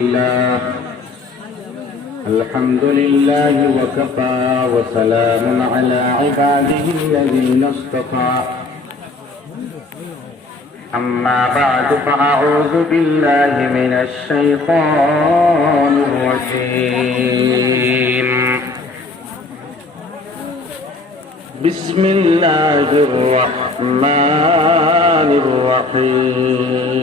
الله الحمد لله وكفى وسلام على عباده الذين اصطفى أما بعد فأعوذ بالله من الشيطان الرجيم بسم الله الرحمن الرحيم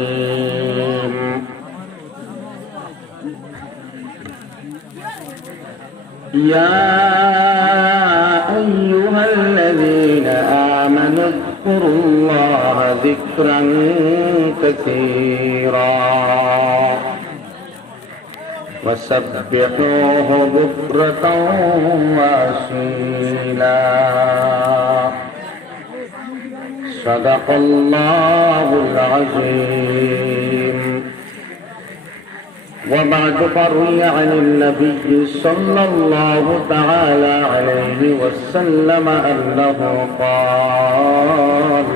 يا أيها الذين آمنوا اذكروا الله ذكرا كثيرا وسبحوه بكرة وأصيلا صدق الله العظيم. وبعد فروي عن النبي صلى الله تعالى عليه وسلم أنه قال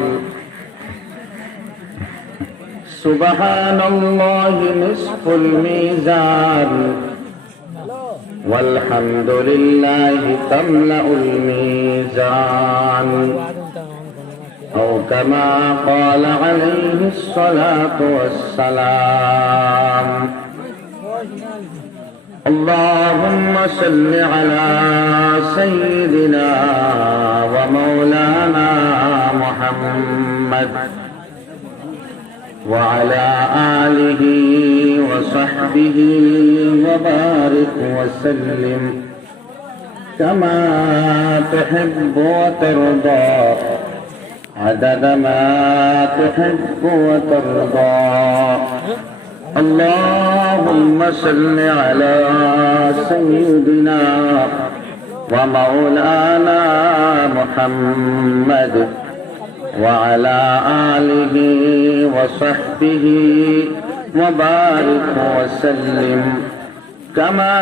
سبحان الله نصف الميزان والحمد لله تملأ الميزان أو كما قال عليه الصلاة والسلام. اللهم صل على سيدنا ومولانا محمد وعلى آله وصحبه وبارك وسلم كما تحب وترضى عدد ما تحب وترضى. اللهم صل على سيدنا ومولانا محمد وعلى آله وصحبه وبارك وسلم كما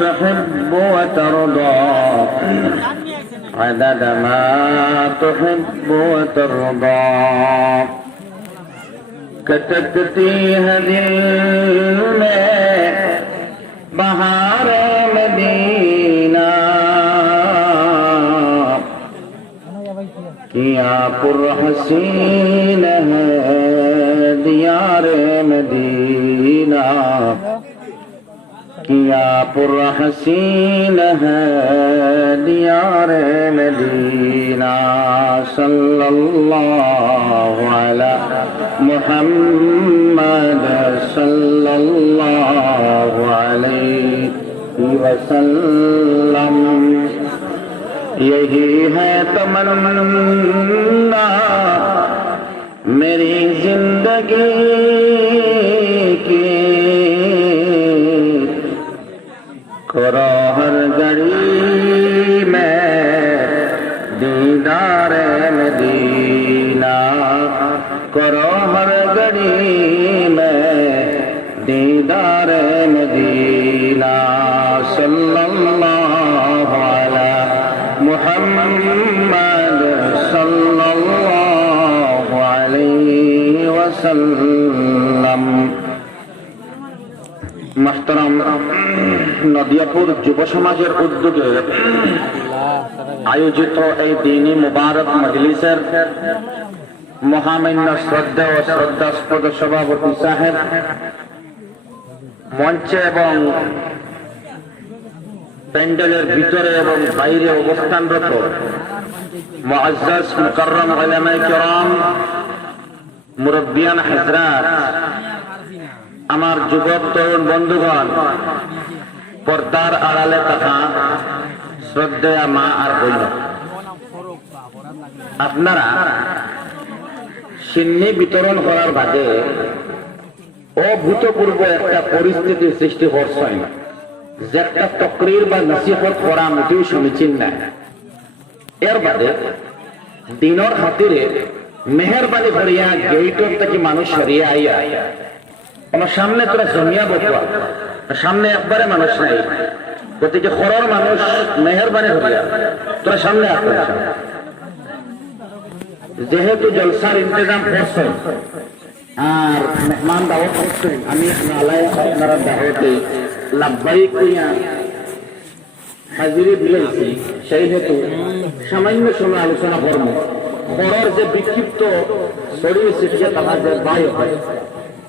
تحب وترضى عدد ما تحب وترضى. कटकती है दिल में बहार मदीना किया पुर हसीन है दियार मदीना किया पुर हसीन है दियार मदीना सल्लल्लाहु अलैहि मुहम्मद सल्लल्लाहु अलैहि वसल्लम. यही है तमन्ना मेरी जिंदगी की करो हर घड़ी में दीदार मदीना करो हर घड़ी में दीदार मदीना सल्लल्लाहु अलैहि मुहम्मद सल्लल्लाहु अलैहि वसल्लम. मुहतरम নদিয়াপুর যুব সমাজের উদ্যোগে আয়োজিত এই দ্বীনী মুবারক মজলিসের মহামান্য শ্রদ্ধা ও শ্রদ্ধাস্পদ সভাপতি সাহেব, মঞ্চে এবং প্যান্ডেলের ভিতরে এবং বাইরে অবস্থানরত মুআজ্জাজ মুকাররম উলামায়ে কিরাম, মুরব্বিয়ান হযরত, আমার যুবক তরুণ বন্ধুগণ, পর্দার আড়ালে থাকা শ্রদ্ধেয় মা আর বোন, আপনারা সিন্নি বিতরণ করার বাদে অভূতপূর্ব একটা পরিস্থিতির সৃষ্টি করছেন, যে একটা তকরির বা নসিহত করা মোটেও সমীচীন না। এর বাদে দিনের খাতিরে মেহরবানি করিয়া গেইটর থেকে মানুষ সরিয়ে আইয়া আমার সামনে তোরা জমিয়া বসবা, সামনে একবারে মানুষ নাই, গতিকে খরর মানুষ মেহরবানি করিয়া তোরা সামনে আসবে। যেহেতু জলসার ইন্তজাম করছেন আর মেহমান দাওয়াত করছেন, আমি আলাই আপনারা দাওয়াতে লাভবাহিক করিয়া হাজিরি দিলেছি। সেই হেতু সামান্য সময় আলোচনা করব। বড়র যে বিক্ষিপ্ত শরীর শিক্ষা তাহার যে বায়ু হয়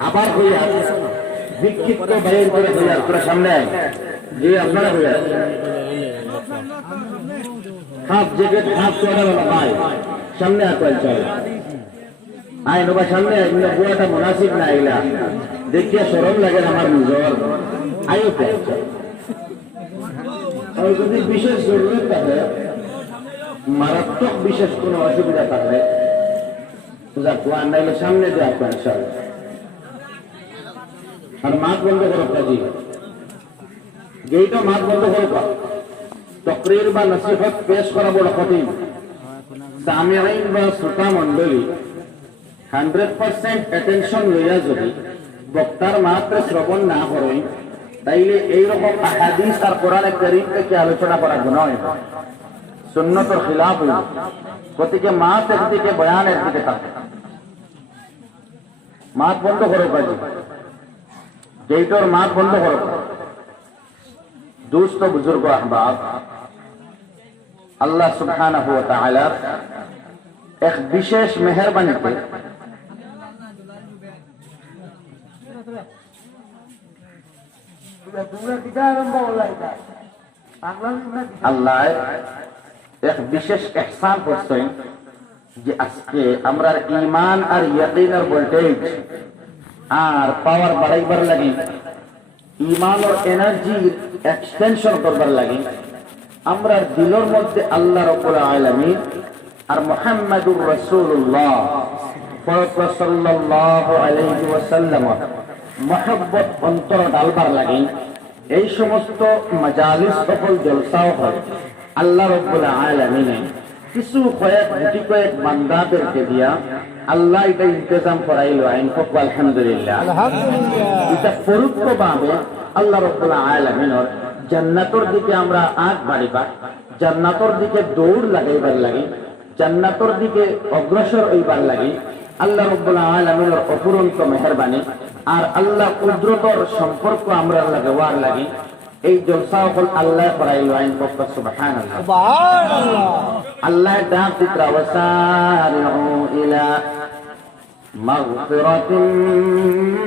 আবার হইয়া বিক্ষিপ্ত বায়ুর করে হইয়া তোরা সামনে আয় যে আপনারা হইয়া হাফ জ্যাকেট হাফ চড়া ভাই সামনে আসবেন চল আয় নবা সামনে বুয়াটা মুনাসিব না আইলা দেখিয়া সরম লাগে আমার নিজর আয়ো যদি বিশেষ জরুরি থাকে মারাত্মক বিশেষ কোন অসুবিধা থাকলে নাইলে সামনে দিয়ে আসবেন চল আর মাঠ বন্ধ করো কাজী যেইটা মাঠ বন্ধ করো তকরির বা নসিহত পেশ করা বড় কঠিন। সামিঈন বা শ্রোতা মন্ডলী 100% অ্যাটেনশন লইয়া যদি বক্তার মাত্র শ্রবণ না করে তাইলে এইরকম আহাদিস আর কোরআনে কারীম থেকে আলোচনা করা গুনাহ হয়, সুন্নতের খিলাফ হইল। গতিকে মাত একদিকে বয়ান একদিকে থাকে। মাত বন্ধ করো কাজী যেইটার মাত বন্ধ করো। दोस्त बुजुर्ग अहबाब, अल्लाह सुब्हानहू व तआला एक विशेष मेहरबानी पे আল্লাহ এক বিশেষ ইহসান করছেন যে আজকে আমরা ঈমান আর ইয়াকিনের ভোল্টেজ আর পাওয়ার বাড়াইবার লাগি, ঈমান আর এনার্জির এক্সটেনশন করবার লাগি আমরা দিলের মধ্যে আল্লাহ রাব্বুল আলামিন আর মুহাম্মাদুর রাসূলুল্লাহ সাল্লাল্লাহু আলাইহি ওয়াসাল্লাম মহব্বত অন্তর ডালবার লাগি। এই সমস্ত মাজালিস সফল জলসাও হয় আল্লাহ রাব্বুল আলামিন কিছু কয়েক বান্দাদেরকে দিয়া আল্লাহ এটা ইন্তজাম করাইল। আলহামদুলিল্লাহ, এটা পরোক্ষভাবে আল্লাহ রাব্বুল আলামিনের জান্নাতের দিকে আমরা আগ বাড়িবা, জান্নাতের দিকে দৌড় লাগাইবার লাগি, জান্নাতের দিকে অগ্রসর হইবার লাগি আল্লাহ রাব্বুল আলামিনের অপুরন্ত মেহেরবানি আর আল্লাহ কুদরতের সম্পর্ক আমরা লাগাবার লাগি এই জলসা হল আল্লাহ করাইল। সুবহানাল্লাহ, আল্লাহ ডাক দিতরা ওয়াসারিউ ইলা মাগফিরাতিন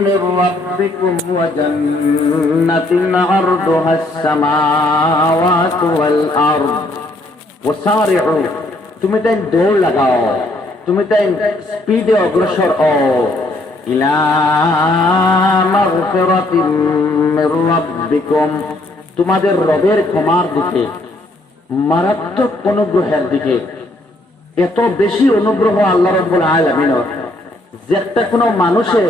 মির রাব্বিকুম ওয়া জান্নাতিন আরদুহাস সামাওয়াতু ওয়াল আরদ। ওয়াসারিউ, তুমি তাই দৌড় লাগাও, তুমি তাই স্পিডে অগ্রসর হও ইলা মাগফিরাতিন মির রাব্বিকুম, তোমাদের রবের ক্ষমার দিকে, মারাত্মক অনুগ্রহের দিকে। এত বেশি অনুগ্রহ আল্লাহ রাব্বুল আলামিনের যে একটা কোনো মানুষে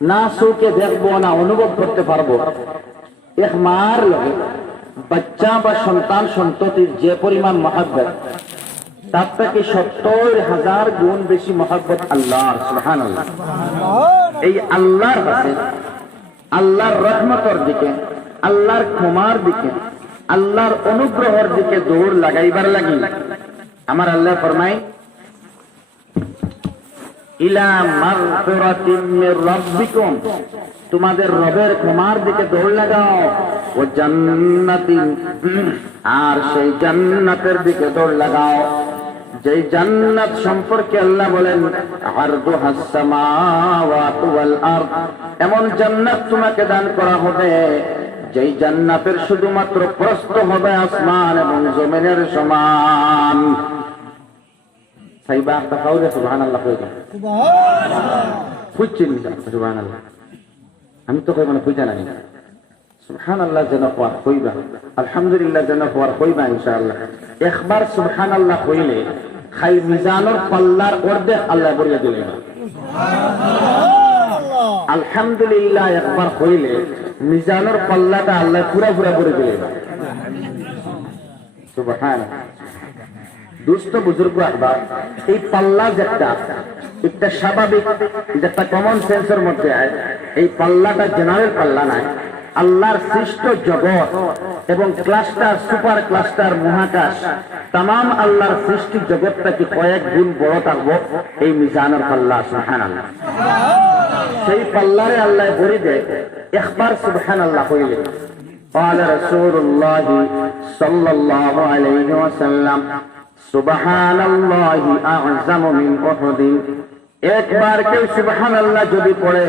না চোখে দেখবো না অনুভব করতে পারবো। এক মার লগে বাচ্চা বা সন্তান সন্ততির যে পরিমাণ মহব্বত তার থেকে 70,000 গুণ বেশি মহব্বত আল্লাহর। সুবহানাল্লাহ, এই আল্লাহর কাছে আল্লাহর রহমতের দিকে, আল্লাহর ক্ষমার দিকে, আল্লাহর অনুগ্রহের দিকে দৌড় লাগাইবার লাগি আমার আল্লাহ ফরমায় ইলা মাগফিরাতিন মির রাব্বিকুম, তোমাদের রবের ক্ষমার দিকে দৌড় লাগাও, ও জান্নাতিন, আর সেই জান্নাতের দিকে দৌড় লাগাও যেই জান্নাত সম্পর্কে আল্লাহ বলেন আরদুহাস সামাওয়াতু ওয়াল আরদ, এমন জান্নাত তোমাকে দান করা হবে যেই জান্নাতের শুধুমাত্র প্রস্থ হবে আসমান এবং জমিনের সমান। সাইবা একটা কাউরে সুবহানাল্লাহ কই দাও, ফুচ্ছেন সুবহানাল্লাহ, আমি তো কই মানে ফুইতা না সুবহানাল্লাহ যেন পড় কইবা, আলহামদুলিল্লাহ যেন পড় কইবা ইনশাআল্লাহ। একবার সুবহানাল্লাহ কইলে খাই মিজানের পাল্লার অর্ধেক আল্লাহ বরিয়ে দিলেন। আলহামদুলিল্লাহ একবার কইলে মিজানের পাল্লাটা আল্লাহ পুরা পুরা করে দিলেন। সুবহানাল্লাহ, দুস্থ বুজুর্গ আহবাব, এই পাল্লা যেটা একটা স্বাভাবিক, যেটা কমন সেন্সের মধ্যে আয়, এই পাল্লাটা জেনারেল পাল্লা নাই, আল্লাহর সৃষ্ট জগৎ এবং ক্লাস্টার সুপার ক্লাস্টার মহাকাশ তাম আল্লাহর সৃষ্টি জগৎটাকে কয়েক গুণ বড় থাকবো এই মিজানের পাল্লা সুবহানাল্লাহ। সেই পাল্লারে আল্লাহ ভরে দেয় একবার সুবহানাল্লাহ হইলে قال رسول الله صلى الله عليه وسلم سبحان الله أعظم من أحد। একবার কেউ সুবহানাল্লাহ যদি পড়ে,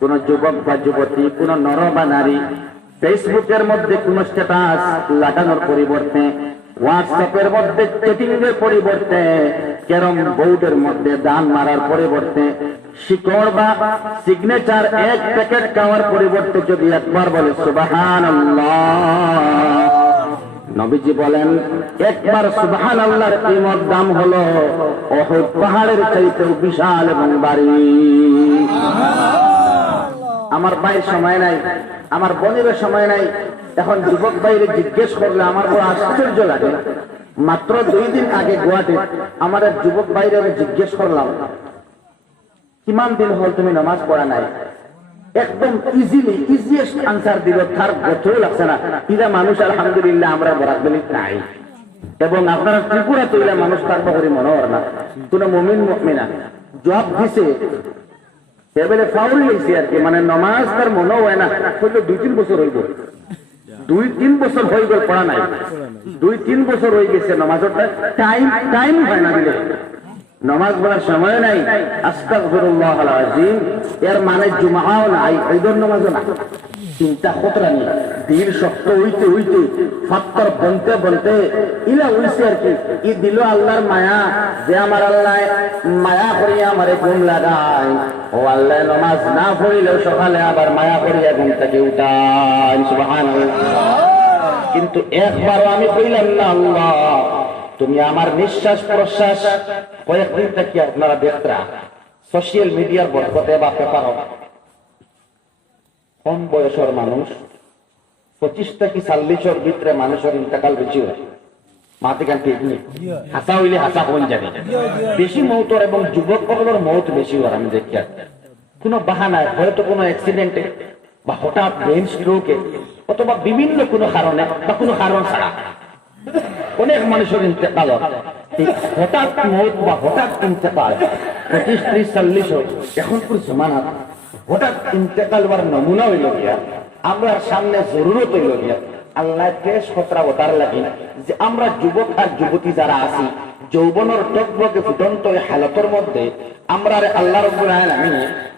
কোন যুবক বা যুবতী, কোন নর বা নারী ফেসবুকের মধ্যে কোন স্ট্যাটাস লাগানোর পরিবর্তে, হোয়াটসঅ্যাপের মধ্যে চ্যাটিং এর পরিবর্তে, ক্যারম বোর্ডের মধ্যে দান মারার পরিবর্তে, শিকড় বা সিগনেচার এক প্যাকেট খাওয়ার পরিবর্তে যদি একবার বলে সুবহানাল্লাহ, নবীজি বলেন একবার সুবহানাল্লাহর কিমত দাম হলো উহুদ পাহাড়ের চাইতেও বিশাল এবং ভারী। আমার ভাইয়ের সময় নাই, আমার বোনের সময় নাই। এখন যুবক ভাইরে জিজ্ঞেস করলে আমার বড় আশ্চর্য লাগে। মাত্র 2 দিন আগে গুয়াহাটি আমার এক যুবক ভাইরে জিজ্ঞেস করলাম, কিমান দিন হল তুমি নামাজ পড়া নাই? একদম ইজিয়েস্ট আনসার দিল, তার গোথও লাগছে না। ইরা মানুষ আলহামদুলিল্লাহ আমরা বরাকবেলি নাই, এবং আপনারা ত্রিপুরা তৈলা মানুষ থাকবো করে মনে হয় না। কোন মুমিন মুমিনা জবাব দিছে টেবিলে ফাউল হয়েছে আর কি, মানে নমাজ তার মনে হয় না। 2-3 বছর হইব, 2-3 বছর হয়ে গেল পড়া নাই, 2-3 বছর হয়ে গেছে নমাজটা টাইম হয় না দিলে, নমাজ পড়ার সময় নাই। আস্তাগফিরুল্লাহ আল আযীম এর মানে জুমাও নাই, ঈদের নামাজও না। চিন্তা কতটা নেই, দিল শক্ত হইতে হইতে ফাত্তর বনতে বনতে ইলা হইছে আর কি। ই দিল আল্লাহর মায়া, যে আমার আল্লাহ মায়া করিয়া আমারে ঘুম লাগায়, ও আল্লাহ নামাজ না পড়িলেও সকালে আবার মায়া করিয়া ঘুম থেকে উঠায়, সুবহানাল্লাহ। কিন্তু একবারও আমি কইলাম না আল্লাহ তুমি আমার নিঃশ্বাস প্রশ্বাস। কয়েকদিন থেকে আপনারা দেখরা সোশ্যাল মিডিয়ার বরকতে বা পেপার, কম বয়সের মানুষ 25 থেকে 40 ভিতরে মানুষের ইন্তেকাল বেশি হয়। মাতে গান ঠিক নেই, হাসা হইলে হাসা হয়ে যাবে বেশি মৌতর, এবং যুবক সকলের মৌত বেশি হয়। আমি দেখি কোনো বাহানায়, হয়তো কোনো অ্যাক্সিডেন্টে বা হঠাৎ ব্রেন স্ট্রোকে অথবা বিভিন্ন কোনো কারণে বা কোনো কারণ ছাড়া অনেক মানুষের ইন্তেকাল হয়। হঠাৎ মৌত বা হঠাৎ ইন্তেকাল 25-30-40 এখন পুরো জমানা হঠাৎ ইন্তেকাল হওয়ার নমুনা হইল গিয়া আমরা সামনে জরুরত হইল গিয়া আল্লাহ দেশ খতরা ওটার লাগে যে আমরা যুবক আর যুবতী যারা আছি যৌবনের টকবকে ফুটন্ত হালতের মধ্যে আমরা আল্লাহ রাব্বুল আলামিন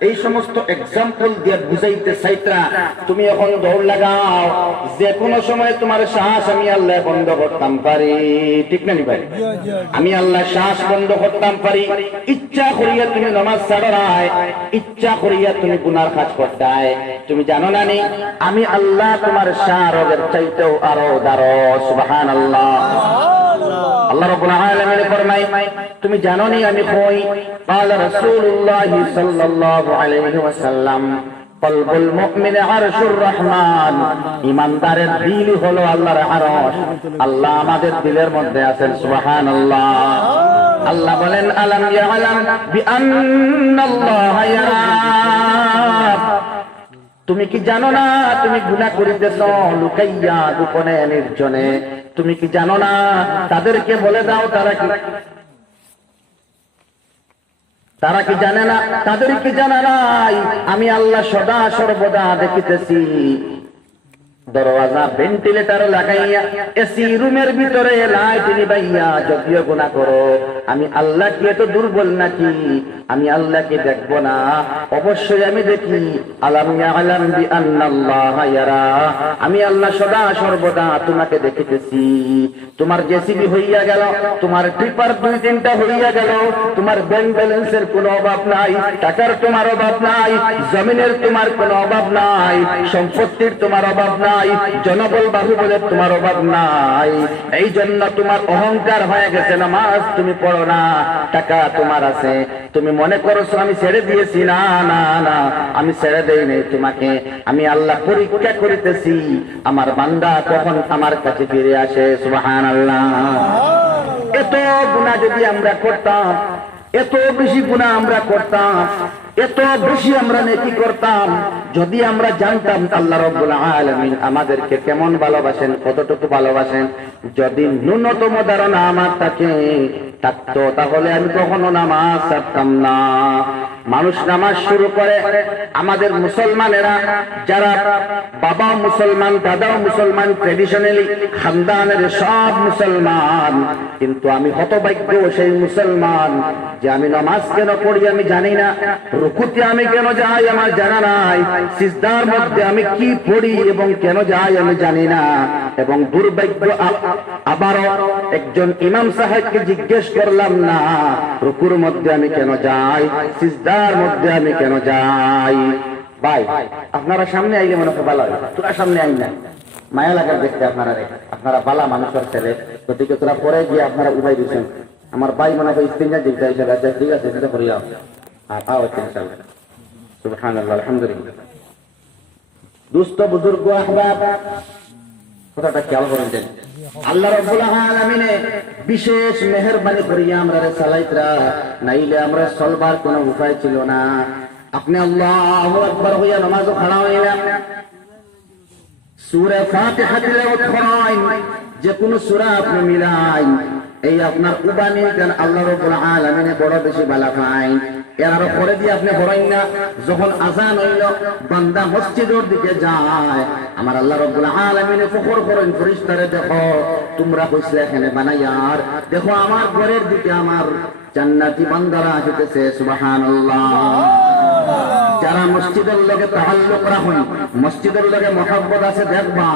এই সমস্ত এক্সাম্পল দিয়ে বুঝাইতে চাইতা তুমি এখন দৌড় লাগাও, যে কোনো সময় তোমার শ্বাস আমি আল্লাহ বন্ধ করতাম পারি, ঠিক না নি ভাই? আমি আল্লাহ শ্বাস বন্ধ করতাম পারি। ইচ্ছা করিয়া তুমি নামাজ ছাড়াই, ইচ্ছা করিয়া তুমি গুনার কাজ করতাই। তুমি জানো না নি আমি আল্লাহ তোমার শারবের চাইতেও আরো দারো, সুবহানাল্লাহ। আল্লাহ রাব্বুল আলামিন ফরমায় তুমি জানো নি আমি কই? قال رسول الله صلى الله عليه وسلم কলবুল মুমিন আরশুর রহমান, ঈমানদারের দিল হলো আল্লাহর আরশ। আল্লাহ আমাদের দিলের মধ্যে আছেন, সুবহানাল্লাহ। আল্লাহ বলেন আলাম ইয়ালাম বিআন্নাল্লাহ ইয়ারা, তুমি কি জানো না তুমি গুনাহ করিতেছ লুকাইয়া গোপনে নির্জনে? তুমি কি জানো না? তাদেরকে বলে দাও তারা কি জানে না? তাদেরকে জানা নাই আমি আল্লাহ সদা সর্বদা দেখিতেছি। দরওয়াজা ভেন্টিলেটর লাগাইয়া এসি রুমের ভিতরে লাইট নিবাইয়া যদিও গুনাহ করো, আমি আল্লাহ কি এত দুর্বল নাকি? আমি আল্লাহকে দেখবো না? অবশ্যই আমি দেখি। আলাম ইয়ালাম বিআন্নাল্লাহ ইয়ারা, আমি আল্লাহ সদা সর্বদা তোমাকে দেখিতেছি। তোমার জেসিবি হইয়া গেল, তোমার ট্রিপার 2-3টা হইয়া গেল, তোমার ব্যাংক ব্যালেন্সের কোনো অভাব নাই, টাকার তোমার অভাব নাই, জমিনের তোমার কোনো অভাব নাই, সম্পত্তির তোমার অভাব নাই, জনবল বাহুবলের তোমার অভাব নাই। এই জন্য তোমার অহংকার হয়ে গেছে, নামাজ তুমি পড়ো না, টাকা তোমার আছে, তুমি মনে করছো আমি ছেড়ে দিয়েছি। না না না, আমি ছেড়ে দেই নাই তোমাকে। আমি আল্লাহ পরীক্ষা করিতেছি আমার বান্দা কখন আমার কাছে ফিরে আসে, সুবহানাল্লাহ। এত গুনাহ যদি আমরা করতাম, এত বেশি গুনাহ আমরা করতাম, এত বেশি আমরা নেকি করতাম, যদি আমরা জানতাম আল্লাহ রাব্বুল আলামিন আমাদেরকে কেমন ভালোবাসেন, কতটুকু ভালোবাসেন, যদি ন্যূনতম ধারণা আমার থাকতো তাহলে আমি কখনো নামাজ ছাড়তাম না। মানুষ নামাজ শুরু করে, আমাদের মুসলমানেরা যারা বাবাও মুসলমান, দাদাও মুসলমান, ট্রেডিশনালি খানদানের সব মুসলমান, কিন্তু আমি হতভাগ্য সেই মুসলমান যে আমি নামাজ কেন পড়ি আমি জানি না, রুকুতে আমি কেন যাই আমার জানা নাই, সিজদার মধ্যে আমি কি পড়ি এবং কেন যাই আমি জানি না। এবং দুর্ভাগ্য আবারও একজন ইমাম সাহেবকে জিজ্ঞেস করলাম না রুকুর মধ্যে আমি কেন যাই, সিজদার মধ্যে আমি কেন যাই। ভাই আপনারা সামনে আইলে মনে হয় ভালো হয়, তোরা সামনে আই না, মায়া লাগার দেখতে আপনারা বালা মানুষের ছেলে, গতিকে তোরা পরে গিয়ে আপনারা উঠাই দিচ্ছেন। আমার ভাই মনে হয় স্ত্রীরা দিকটা হিসেবে আছে, ঠিক আছে সেটা করি সুবহানাল্লাহ আলহামদুলিল্লাহ। দুস্থ বুজুর্গ আহবাব, কথাটা খেয়াল করেন, আল্লাহ রাব্বুল আলামিনে বিশেষ মেহেরবানি করিয়া আমরা সালাইতরা, নাইলে আমরা চলবার কোনো উপায় ছিল না। আপনি আল্লাহু আকবার হইয়া নামাজও খাড়া হইলাম, সূরা ফাতিহা তিলাওয়াত করেন, যে কোন সূরা আপনি মিলাইন, এই আপনার উবানি গান আল্লাহ রাব্বুল আলামিনে বড় বেশি ভালো পায়। এর আরো পরে দিয়ে আপনি বলেন না, যখন আযান হইল বান্দা মসজিদের দিকে যায়, আমার আল্লাহ রাব্বুল আলামিনে ফখর করেন ফেরেশতারে, দেখো তোমরা কইছিলে এখানে বানাইয়ার, দেখো আমার ঘরের দিকে আমার জান্নাতি বান্দারা আসতেছে, সুবহানাল্লাহ। যারা মসজিদের লগে তাআল্লুক রাখেন, মসজিদের লগে মহব্বত আছে, দেখবা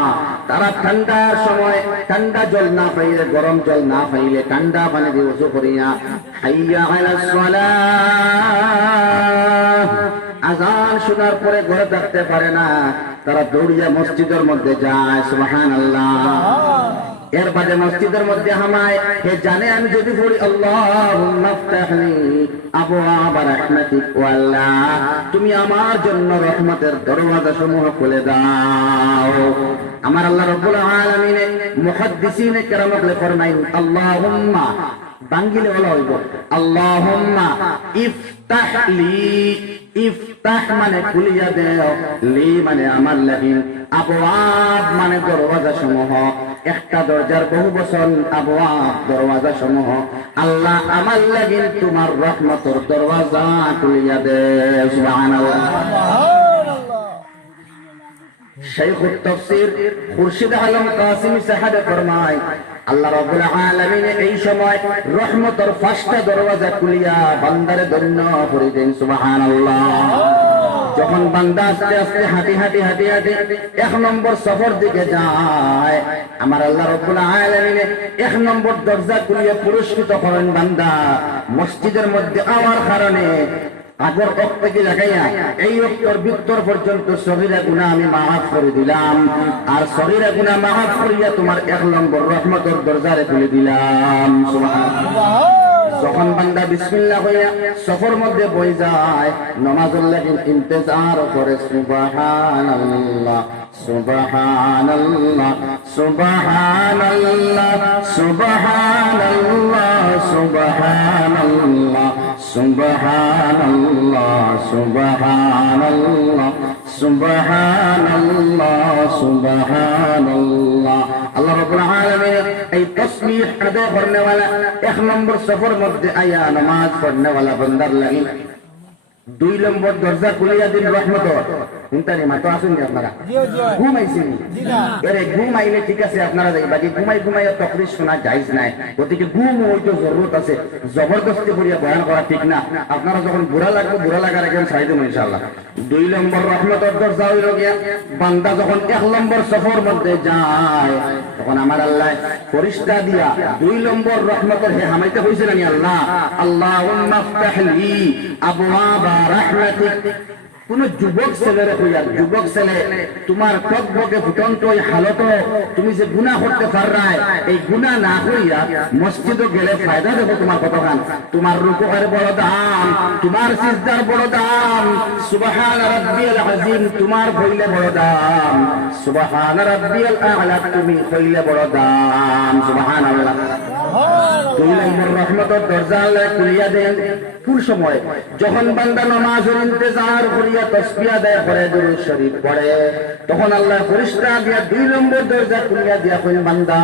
তারা ঠান্ডার সময় ঠান্ডা জল না পাইলে, গরম জল না পাইলে ঠান্ডা পানি দিয়ে ওযু করিয়া হাইয়া আলাস সালাহ আযান শোনার পরে ঘরে থাকতে পারে না, তারা দৌড়িয়া মসজিদের মধ্যে যায়, সুবহানাল্লাহ। এর বাদে মসজিদের মধ্যে হামায়, হে জানে আমি যদি বলি আল্লাহুম্মা ইফতাহলি আবওয়াবা রাহমাতিক, ও আল্লাহ তুমি আমার জন্য রহমতের দরওয়াজা সমূহ খুলে দাও। আমার আল্লাহ রাব্বুল আলামিন মুহাদ্দিসিনে কেরাম ফরমাইন, আল্লাহুম্মা বাঙ্গিলে বলা হইব আল্লাহুম্মা ইফতাহলি, ইফতাহ মানে খুলিয়া দেও, লি মানে আমার লাগি, আবওয়াব মানে দরওয়াজা সমূহ, একটা দরজার বহু বচন, আবওয়াব দরওয়াজা সমূহ। আল্লাহ আমার লাগি তোমার রহমতের দরওয়াজা খুলিয়া দেও, সুবহানাল্লাহ। শাইখুত তাফসীর খুরশিদ আলম কাসিমি সাহেব ফরমায়, আল্লাহ রাব্বুল আলামিন এই সময় রহমতের পাঁচটা দরওয়াজা খুলিয়া বান্দারে ধন্য করে দেন, সুবহানাল্লাহ। যখন বান্দা আস্তে আস্তে হাঁটি হাঁটি হাঁটি হাঁটি এক নম্বর সফর দিকে যায়, আমার আল্লাহ রাব্বুল আলামিন এক নম্বর দরজা খুলিয়া পুরস্কৃত করেন বান্দা মসজিদের মধ্যে আওয়ার কারণে। আগর থেকে লাগাইয়া এই অক্তর বিত্তর পর্যন্ত সগীরা গুনাহ আমি মাফ করে দিলাম, আর সগীরা গুনাহ মাফ করিয়া তোমার এক নম্বর রহমতের দরজারে খুলে দিলাম, সুবহানাল্লাহ। যখন বান্দা বিসমিল্লাহ হইয়া সফর মধ্যে বই যায়, নামাজের লাগি ইন্তজার করে, সুবহানাল্লাহ সুবহানাল্লাহ সুবহানাল্লাহ সুবহানাল্লাহ সুবহানাল্লাহ সুবহানাল্লাহ সুবহানাল্লাহ সুবহানাল্লাহ সুবহানাল্লাহ। আল্লাহ রাব্বুল আলামিন এই তাসবিহ আদায় করনে वाला এক নম্বর সফর মধ্যে আয়া নামাজ পড়নে वाला বান্দার লাগি দুই নম্বর দরজা খুলিয়া দিন রহমতের। চিন্তানি মাতো আসুন আপনারা ঘুমাইছেন, এরে ঘুমাইলে ঠিক আছে আপনারা যাই, বাকি ঘুমাই ঘুমাইয়া তকরির শোনা জায়েজ নাই, গতিকে ঘুম হইতে জরুরত আছে, জবরদস্তি করিয়া বয়ান করা ঠিক না। আপনারা যখন বুড়া লাগবে বুড়া লাগার একজন ছাড়ি দেবো ইনশাআল্লাহ। দুই নম্বর রহমতের দরজা হইল গিয়া বান্দা যখন এক নম্বর সফর মধ্যে যায়, তখন আমার আল্লাহ ফেরেশতা দিয়া দুই নম্বর রহমতের হে হামাইতে হইছে না আল্লাহ, আল্লাহুম্মা ইফতাহলি আবওয়াবা রাহমাতিক। কোন যুবক ছেলের হইয়া, যুবক ছেলে তোমার টকবকে ফুটন্ত ওই হালত তুমি যে গুনাহ করতে পাররাই, এই গুনাহ না হইয়া মসজিদে গেলে ফায়দা দেখো তোমার কতখান, তোমার রুকুর বড় দাম, তোমার সিজদার বড় দাম, সুবহান রাব্বিয়াল আযীম তোমার কইলে বড় দাম, সুবহান রাব্বিয়াল আ'লা তুমি কইলে বড় দাম, সুবহানাল্লাহ। দুই নম্বর রহমতের দরজা আল্লাহ খুলিয়া দেন কোন সময়? যখন বান্দা নামাজের ইন্তজার করিয়া তাসবিহ আদায় করে, দুরূদ শরীফ পড়ে, তখন আল্লাহ ফেরেশতা দিয়া দুই নম্বর দরজা খুলিয়া দিয়া কইন, বান্দা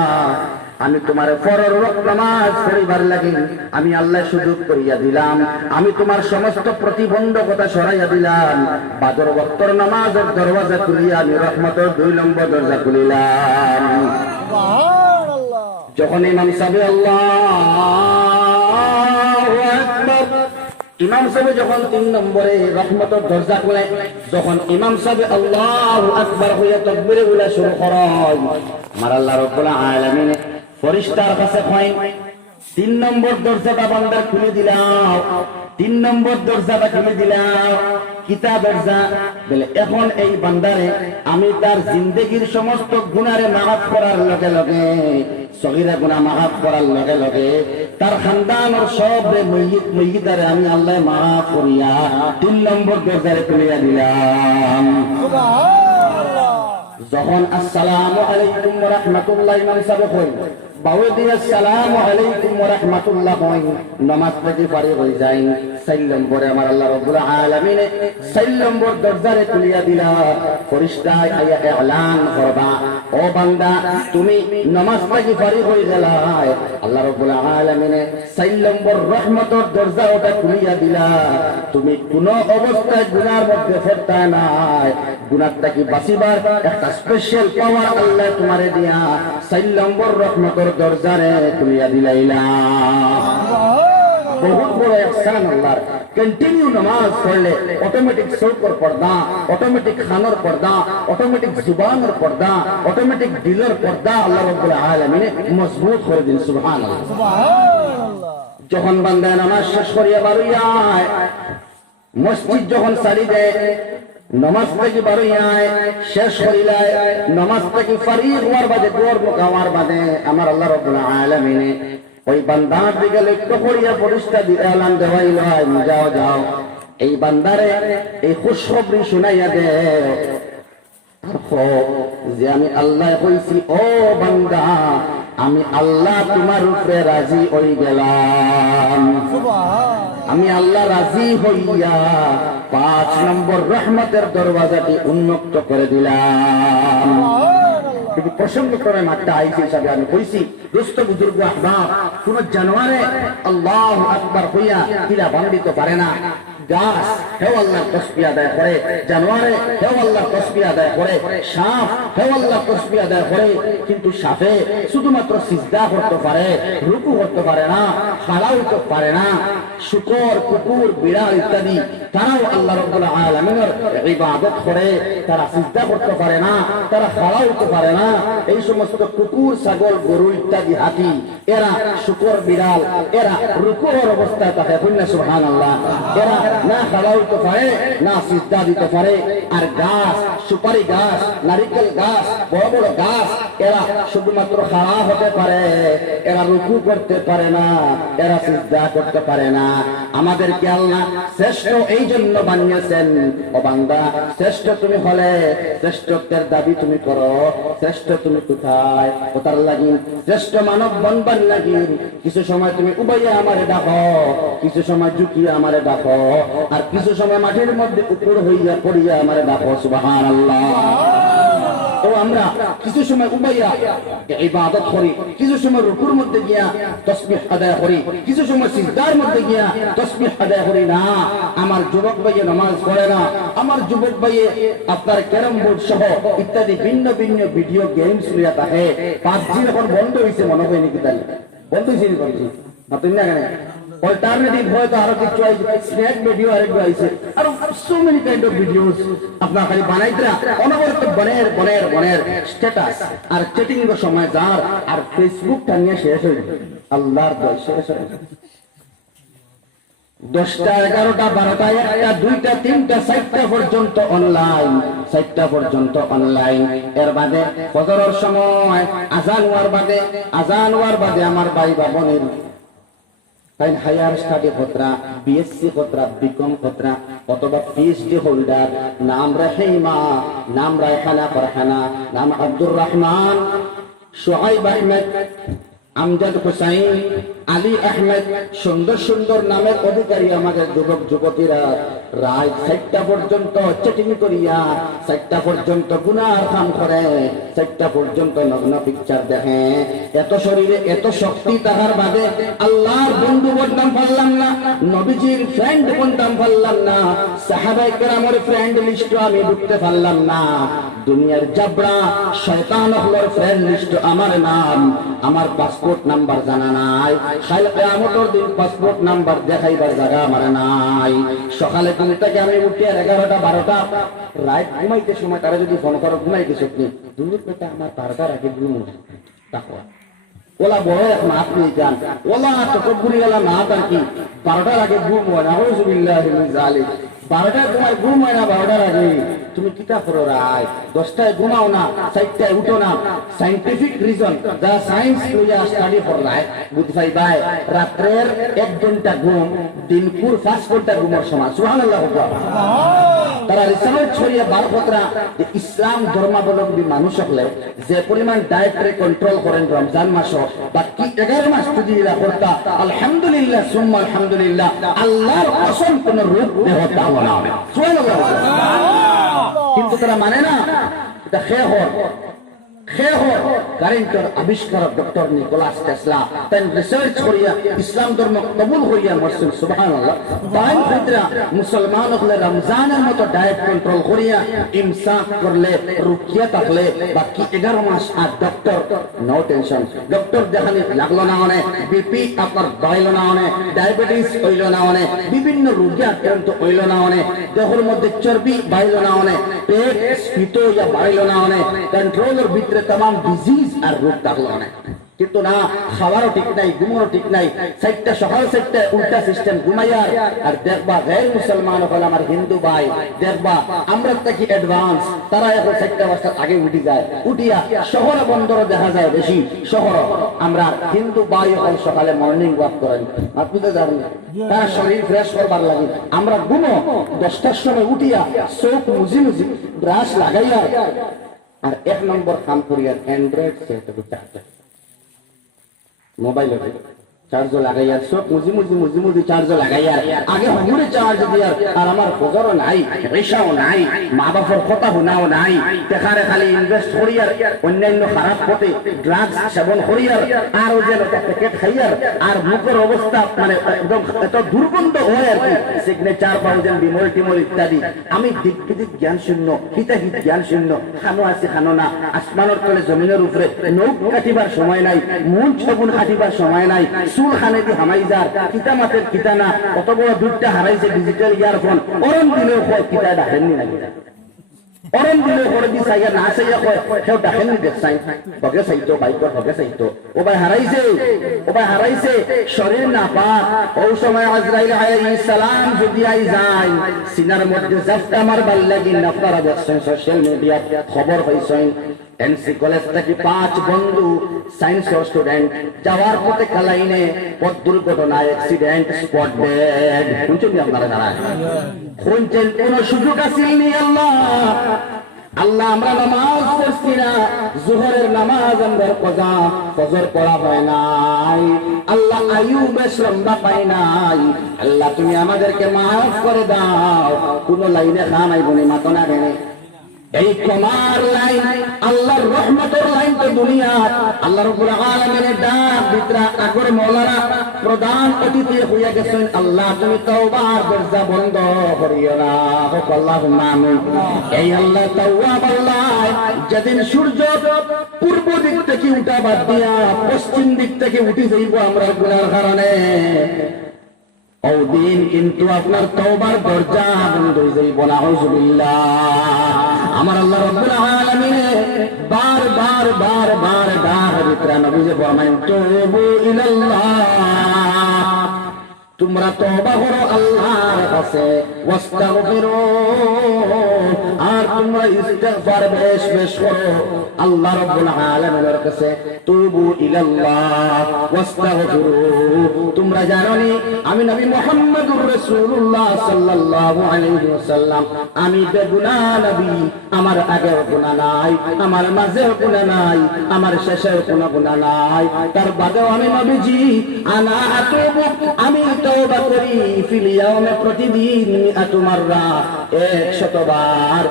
আমি তোমার ফরজ নামাজ পড়িবার লাগি আমি আল্লাহ সুযোগ করিয়া দিলাম, আমি তোমার সমস্ত প্রতিবন্ধকতা সরাইয়া দিলাম, বাদর ওয়াক্তর নামাজের দরওয়াজা খুলিয়া আমি রহমতের দুই নম্বর দরজা খুলিলাম। যখন ইমাম সাহেব আল্লাহু আকবার, ইমাম সাহেব যখন 3 নম্বরে রহমতের দরজা খুলে, যখন ইমাম সাহেব আল্লাহু আকবার হইয়া তাকবীর বলা শুরু করেন, আমার আল্লাহ রাব্বুল আলামিন ফেরেশতার কাছে কয়, 3 নম্বর দরজাটা বান্দার খুলে দিলাম, 3 নম্বর দরজাটা খুলে দিলাম। কিতা দরজা? বলে এখন এই বান্দারে আমি তার জিন্দেগির সমস্ত গুনারে মাফ করার লগে লগে, সগীরা গুনাহ মাফ করার লগে লগে তার খানদানের সব মইয়িতারে আমি আল্লাহ মাফ করিয়া 3 নম্বর দরজারে খুলিয়া দিলাম। যখন আসসালামু আলাইকুম ওয়া রাহমাতুল্লাহি ইমাম সাহেব কই, বাউে দিয়ে আসসালামু আলাইকুম ওয়া রাহমাতুল্লাহ কই, নামাজ পড়ে পারে হয়ে যায় 4 নম্বরে আমার আল্লাহ রাব্বুল আলামিন 4 নম্বর দরজারে খুলিয়া দিলা। ফেরেশতা আয়া এলান করবা, ও বান্দা তুমি নামাজ পড়ে পারে হয়ে গেলাই, আল্লাহ রাব্বুল আলামিন 4 নম্বর রহমতের দরজা ওটা খুলিয়া দিলা, তুমি কোন অবস্থায় গুনার মধ্যে পড়তা নাই, গুনাহটা কি বাঁচিবার একটা স্পেশাল পাওয়ার আল্লাহ তোমারে দিয়া 4 নম্বর রহমতের দরজারে খুলিয়া দিলাইলা। বহুত বড় ইহসান আল্লাহর। কন্টিনিউ নামাজ পড়লে অটোমেটিক চৌকর পর্দা, অটোমেটিক খানোর পর্দা, অটোমেটিক জুবানের পর্দা, অটোমেটিক দিলের পর্দা আল্লাহ রাব্বুল আলামিন মজবুত করে দিন। সুবহানাল্লাহ। যখন বান্দা নামাজ শেষ করিয়া বাড়িয়ায়, মসজিদ যখন ছাড়ি দেয়, নামাজ থেকে বাড়িয়ায় শেষ করিলায়, নামাজ থেকে ফারিগ হওয়ার বাদে দোয়ার মুকাওয়ার বাদে আমার আল্লাহ রাব্বুল আলামিন ওই বান্দার দিকে লক্ষ্য করিয়া ফেরেশতা দিয়ে এলান দেওয়াইল, যাও যাও এই বান্দারে এই খুশখবরি শুনাইয়া দে যে আমি আল্লাহ কইছি, ও বান্দা আমি আল্লাহ তোমার উপরে রাজি হই গেলাম, আমি আল্লাহ রাজি হইয়া 5 নম্বর রহমতের দরওয়াজাটি উন্মুক্ত করে দিলাম। প্রসঙ্গ করে মাঠটা আইসি হিসাবে আমি কইছি, দোস্ত বুজুর্গ আহবাব, কোন জানোয়ারে আল্লাহু আকবার হইয়া কিলা বান্ধিতে পারে না। গাছ হেও আল্লাহর তাসবিহ আদায় করে, জানোয়ারে হেও আল্লাহর তাসবিহ আদায় করে, সাপ হেও আল্লাহর তাসবিহ আদায় করে, কিন্তু সাপে শুধুমাত্র সিজদা করতে পারে, রুকু করতে পারে না, খাড়া হইতে পারে না। শুকর, কুকুর, বিড়াল ইত্যাদি তারাও আল্লাহ রাব্বুল আলামিনের ইবাদত করে, তারা সিজদা করতে পারে না, তারা খাড়া হইতে পারে না। এই সমস্ত কুকুর, ছাগল, গরু ইত্যাদি হাতি, এরা শুকর, বিড়াল, এরা রুকুর অবস্থায় থাকে। সুবহানাল্লাহ। এরা না খাড়া হইতে পারে, না সিজদা দিতে পারে। আর গাছ, সুপারি গাছ, নারিকেল গাছ, বড় বড় গাছ, এরা শুধুমাত্র খাড়া হতে পারে, এরা রুকু করতে পারে না, এরা সিজদা করতে পারে না। আমাদেরকে আল্লাহ শ্রেষ্ঠ এই জন্য বানিয়েছেন। ও বান্দা, শ্রেষ্ঠ তুমি হলে শ্রেষ্ঠত্বের দাবি তুমি করো, শ্রেষ্ঠ তুমি কোথায়? কোথার লাগি শ্রেষ্ঠ মানব বনবার লাগি কিছু সময় তুমি উবাইয়া আমারে ডাকো, কিছু সময় ঝুঁকিয়া আমারে ডাকো, আর কিছু সময় মাটির মধ্যে উপর হইয়া পড়িয়া আমারে ডাকো। সুবহানাল্লাহ। তো আমরা কিছু সময় উবাইয়া ইবাদত করি, কিছু সময় রুকুর মধ্যে গিয়া তাসবিহ আদায় করি, কিছু সময় সিজদার মধ্যে গিয়া তাসবিহ আদায় করি না। আমার যুবক ভাইয়ে নামাজ পড়ে না, আমার যুবক ভাইয়ে আপনার ক্যারাম বোর্ড সহ ইত্যাদি ভিন্ন ভিন্ন ভিডিও গেমস লিয়া থাকে। PUBG এখন বন্ধ হয়েছে মনে হয় নাকি? তাহলে বন্ধ হয়েছে নি? বলছি না তুমি না কেন? অল্টারনেটিভ হয়তো আরো কিছু আইছে, স্ন্যাক ভিডিও আরেকটু আইছে, আর so many kind of videos আপনার খালি বানাইতরা অনবরত বনের বনের বনের স্ট্যাটাস আর চ্যাটিং এর সময় যার আর ফেসবুক টানিয়ে শেষ হয়ে আল্লাহর দয় শেষ হয়ে 10টা 11টা 12টা 1টা 2টা 3টা 4টা পর্যন্ত অনলাইন, 4টা পর্যন্ত অনলাইন। এর বাদে ফজরের সময় আজান হওয়ার বাদে আমার ভাই বোনের তাই হায়ার স্টাডি খতরা, বিএসসি খতরা, বিকম খতরা অথবা পিএইচডি হোল্ডার, নাম রাহিমা, নাম রায়হানা ফারহানা, নাম আব্দুর রহমান, সোহাইব আহমেদ, আমজাদ হুসাইন, আলী আহমেদ, সুন্দর সুন্দর নামের অধিকারী আমাদের যুবক যুবতীরা রাত 4টা পর্যন্ত চেটিং করিয়া 4টা পর্যন্ত গুনার কাম করে, 4টা পর্যন্ত নগ্ন পিকচার দেখে। এত শরীরে এত শক্তি তাহার বাদে আল্লাহর বন্ধু বলতাম পারলাম না, নবীজির ফ্রেন্ড বলতাম পারলাম না, সাহাবায়ে কেরামের ফ্রেন্ড লিস্ট আমি ঢুকতে পারলাম না। দুনিয়ার জাবরা শয়তান হলোর ফ্রেন্ড লিস্ট আমার নাম, আমার পাসপোর্ট নাম্বার জানা নাই, কাল কিয়ামতের দিন পাসপোর্ট নাম্বার দেখাইবার জায়গা আমার নাই। সকালে ঘুম থেকে আমি উঠি আর 11টা 12টা রাত ঘুমাইতে সময় তারা যদি ফোন করো ঘুমাই গেছো আপনি দূর পেতে আমার 12টার আগে ঘুম তাকওয়া ওলা বড় এক মাত নিয়ে যান, ওলা তকব্বুরি গেলাম না তার কি 12টার আগে ঘুম হয় না। আউযুবিল্লাহি মিন যালিক। 12টায় তোমার ঘুম হয় না, 12টার আগে তুমি কিতা করো রায় 10টায় ঘুমাও না, 4টায় উঠো না। সাইন্টিফিক রিজন দা সায়েন্স লইয়া স্টাডি ফর লাইফ বুঝাই ভাই রাত্রের 1 ঘন্টা ঘুম দিনপুর 5 ঘন্টা ঘুমের সমান। সুবহানাল্লাহ। তারা রিসার্চ ছড়িয়ে বার কথা যে ইসলাম ধর্মাবলম্বী মানুষ হলে যে পরিমাণ ডায়েটরে কন্ট্রোল করেন রমজান মাস বাকি 11 মাস যদি এরা করতা আলহামদুলিল্লাহ সুম্মা আলহামদুলিল্লাহ আল্লাহর কসম কোন রোগ দেহ তাও না। সুবহানাল্লাহ। কিন্তু তারা মানে না, এটা কারেন্টের আবিষ্কারক ডক্টর নিকোলাস টেসলা তেন রিসার্চ করিয়া ইসলাম ধর্ম কবুল করিয়া মরছেন। সুবহানাল্লাহ। তাই ফিতরা মুসলমান হলে রমজানের মতো ডায়েট কন্ট্রোল করিয়া ইমসাক করলে রুকিয়া থাকলে বাকি 11 মাস আর ডক্টর নো টেনশন। ডক্টর দেখানি লাগলো না অনেক, বিপি আপনার বাড়িল না অনেক, ডায়াবেটিস হইল না অনেক, বিভিন্ন রোগে আক্রান্ত হইল না অনেক, দেহের মধ্যে চর্বি বাড়িল না অনেক, পেট স্ফীত ইয়া বাড়িল না অনেক, কন্ট্রোলের ভিতরে तमाम ডিজিজ আর রোগ থাকলো অনেক। কিন্তু না, খাওয়ারও ঠিক নাই, ঘুমারও ঠিক নাই, 4টা সকাল 4টা উল্টা সিস্টেম ঘুমাইয়ার। আর দেখবা গैर মুসলমান হল আমার হিন্দু ভাই, দেখবা আমরা থেকে অ্যাডভান্স, তারা এখন 4টা বছর আগে উঠি যায়, উঠিয়া শহর বন্দর দেখা যায় বেশি। শহর আমরা হিন্দু ভাই হল সকালে মর্নিং ওয়াক করেন, আপনি তো জানেন, তার শরীর ফ্রেশ করবার লাগে। আমরা ঘুমো 10টার সময় উঠিয়া চোখ মুজি ব্রাশ লাগাইয়া আর 1 নম্বর কাম করিয়া অ্যান্ড্রয়েড সেট মোবাইল চার্জ লাগাইয়া সব মুজি চার্জ লাগাইয়া আগে হমুরে চার্জ দিয়া। আর আমার ফজরও নাই, রেশাও নাই, মা বাবার কথা শোনাও নাই, দেখারে খালি ইনভেস্ট করিয়ার অন্যান্য খারাপ পথে ড্রাগস সেবন করিয়ার আর ওই যে প্যাকেট খাইয়ার আর মুখের অবস্থা মানে একদম এত দুর্গন্ধ হয় আর কি, সিগনেচার পাউজেন বিমল টিমল ইত্যাদি। আমি দিক বিদিক জ্ঞান শূন্য, হিতাহিত জ্ঞান শূন্য, খানো আছে খানো না, আসমানের তলে জমিনের উপরে নৌক কাটিবার সময় নাই, মূল ছগুন কাটিবার সময় নাই, চুল খানে দি হামাইজার কিতামাতের কিতানা কত বড় দুধটা হারাইছে ডিজিটাল ইয়ারফোন অরণ দিলেও কিতা ডাকেননি নাকি, অরণ দিলেও করে দি চাইয়া না চাইয়া কেউ ডাকেননি দেখছাই হকে চাইতো বাইকর হকে চাইতো ও ভাই হারাইছে শরীর না পাক। ও সময় আজরাইল আলাইহিস সালাম যদি আই যায় সিনার মধ্যে জাফটা মারবার লাগি আপনারা দেখছেন সোশ্যাল মিডিয়া খবর পাইছেন। এনসি কলেজ থেকে 5 বন্ধু সায়েন্স স্টুডেন্ট যাওয়ার পথে কালাইনে পথ দুর্ঘটনায় অ্যাক্সিডেন্ট স্পট ডেড। শুনছেন আপনারা যারা শুনছেন, কোন সুযোগ আসেনি আল্লাহ আমরা নামাজ পড়ছি না, জোহরের নামাজ আমরা ফজর পড়া হয় নাই, আল্লাহ আইয়ুবের লম্বা পাই নাই। আল্লাহ তুমি আমাদেরকে মাফ করে দাও। কোন লাইনে খান আইব নি মাতো না কেন এই তোমার লাইন আল্লাহর রহমতের লাইন তো দুনিয়া আল্লাহ রাব্বুল আলামিনের ডাক ভিতরা আগর মওলানা প্রধান অতিথি হইয়া গেছেন। আল্লাহ তুমি তওবার দরজা বন্ধ করিও না, আল্লাহুম্মা আমিন। এই আল্লাহ তাওয়াব আল্লাহ, যেদিন সূর্য পূর্ব দিক থেকে উঠা বাদ দিয়া পশ্চিম দিক থেকে উঠে যাইব আমরা গুনার কারণে, ওদিন কিন্তু আপনার তওবার দরজা বন্ধ হয়ে যাইব না। আউযুবিল্লাহ। আমার আল্লাহ রাব্বুল আলামিন বার ডাক ভিতরা নবী যে ফরমায়েন তুবু ইলাল্লাহ, তোমরা তওবা করো আল্লাহর কাছে, ওয়াস্তাগফিরু, আর তোমরা ইস্তিগফার বেশ বেশ করো আল্লাহ রাব্বুল আলামিনের কাছে। তুবু ইলাল্লাহ ওয়াস্তাগফিরু। তোমরা জানোনি আমি নবী মুহাম্মদুর রাসূলুল্লাহ সাল্লাল্লাহু আলাইহি ওয়াসাল্লাম, আমি বেগুনাহ নবী। আমার আগের গুনাহ নাই, আমার মাঝের গুনাহ নাই, আমার শেষের কোনো গুনাহ নাই। তার বাদেও আমি নবীজি আনা আতুবু, আমি তওবা করি ফিল ইয়াউমে, প্রতিদিন আতুমাররা, 100 বার,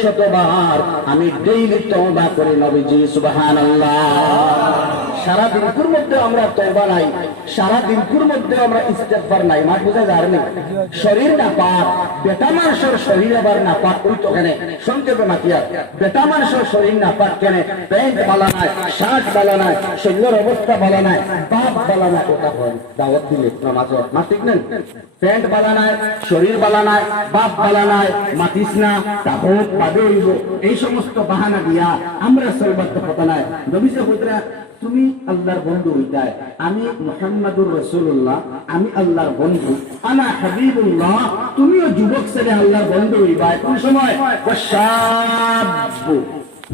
100 বার আমি ডেইলি তওবা করি নবীজি। সুবহানাল্লাহ। সারা দিনকুর মধ্যে আমরা তওবা নাই, সারা দিনকুর মধ্যে আমরা ইস্তেগফার নাই। মা বুঝা যায় না? শরীর না পাক, বেটা মানুষের শরীর আবার না পাক, ওই তো কেন সংক্ষেপে মাতিয়া, বেটা মানুষের শরীর না পাক কেন? প্যান্ট বালা নাই, শার্ট বালা নাই, শরীরের অবস্থা বালা নাই, বাপ বালা নাই, ওটা হয় দাওয়াত দিলে নামাজে মা ঠিক নেন। প্যান্ট বালা নাই, শরীর বালা নাই, বাপ বালা নাই, মাতিস না, তাহলে পাবে হইব, এই সমস্ত বাহানা দিয়া আমরা চলবার কথা নাই। নবীজি হুজরা তুমি আল্লাহর বন্ধু হইতায়, আমি মুহাম্মাদুর রাসূলুল্লাহ, আমি আল্লাহর বন্ধু, আনা হাবিবুল্লাহ, তুমিও যুবক ছেলে আল্লাহর বন্ধু হইবা। কোন সময়? ওয়াশাবু,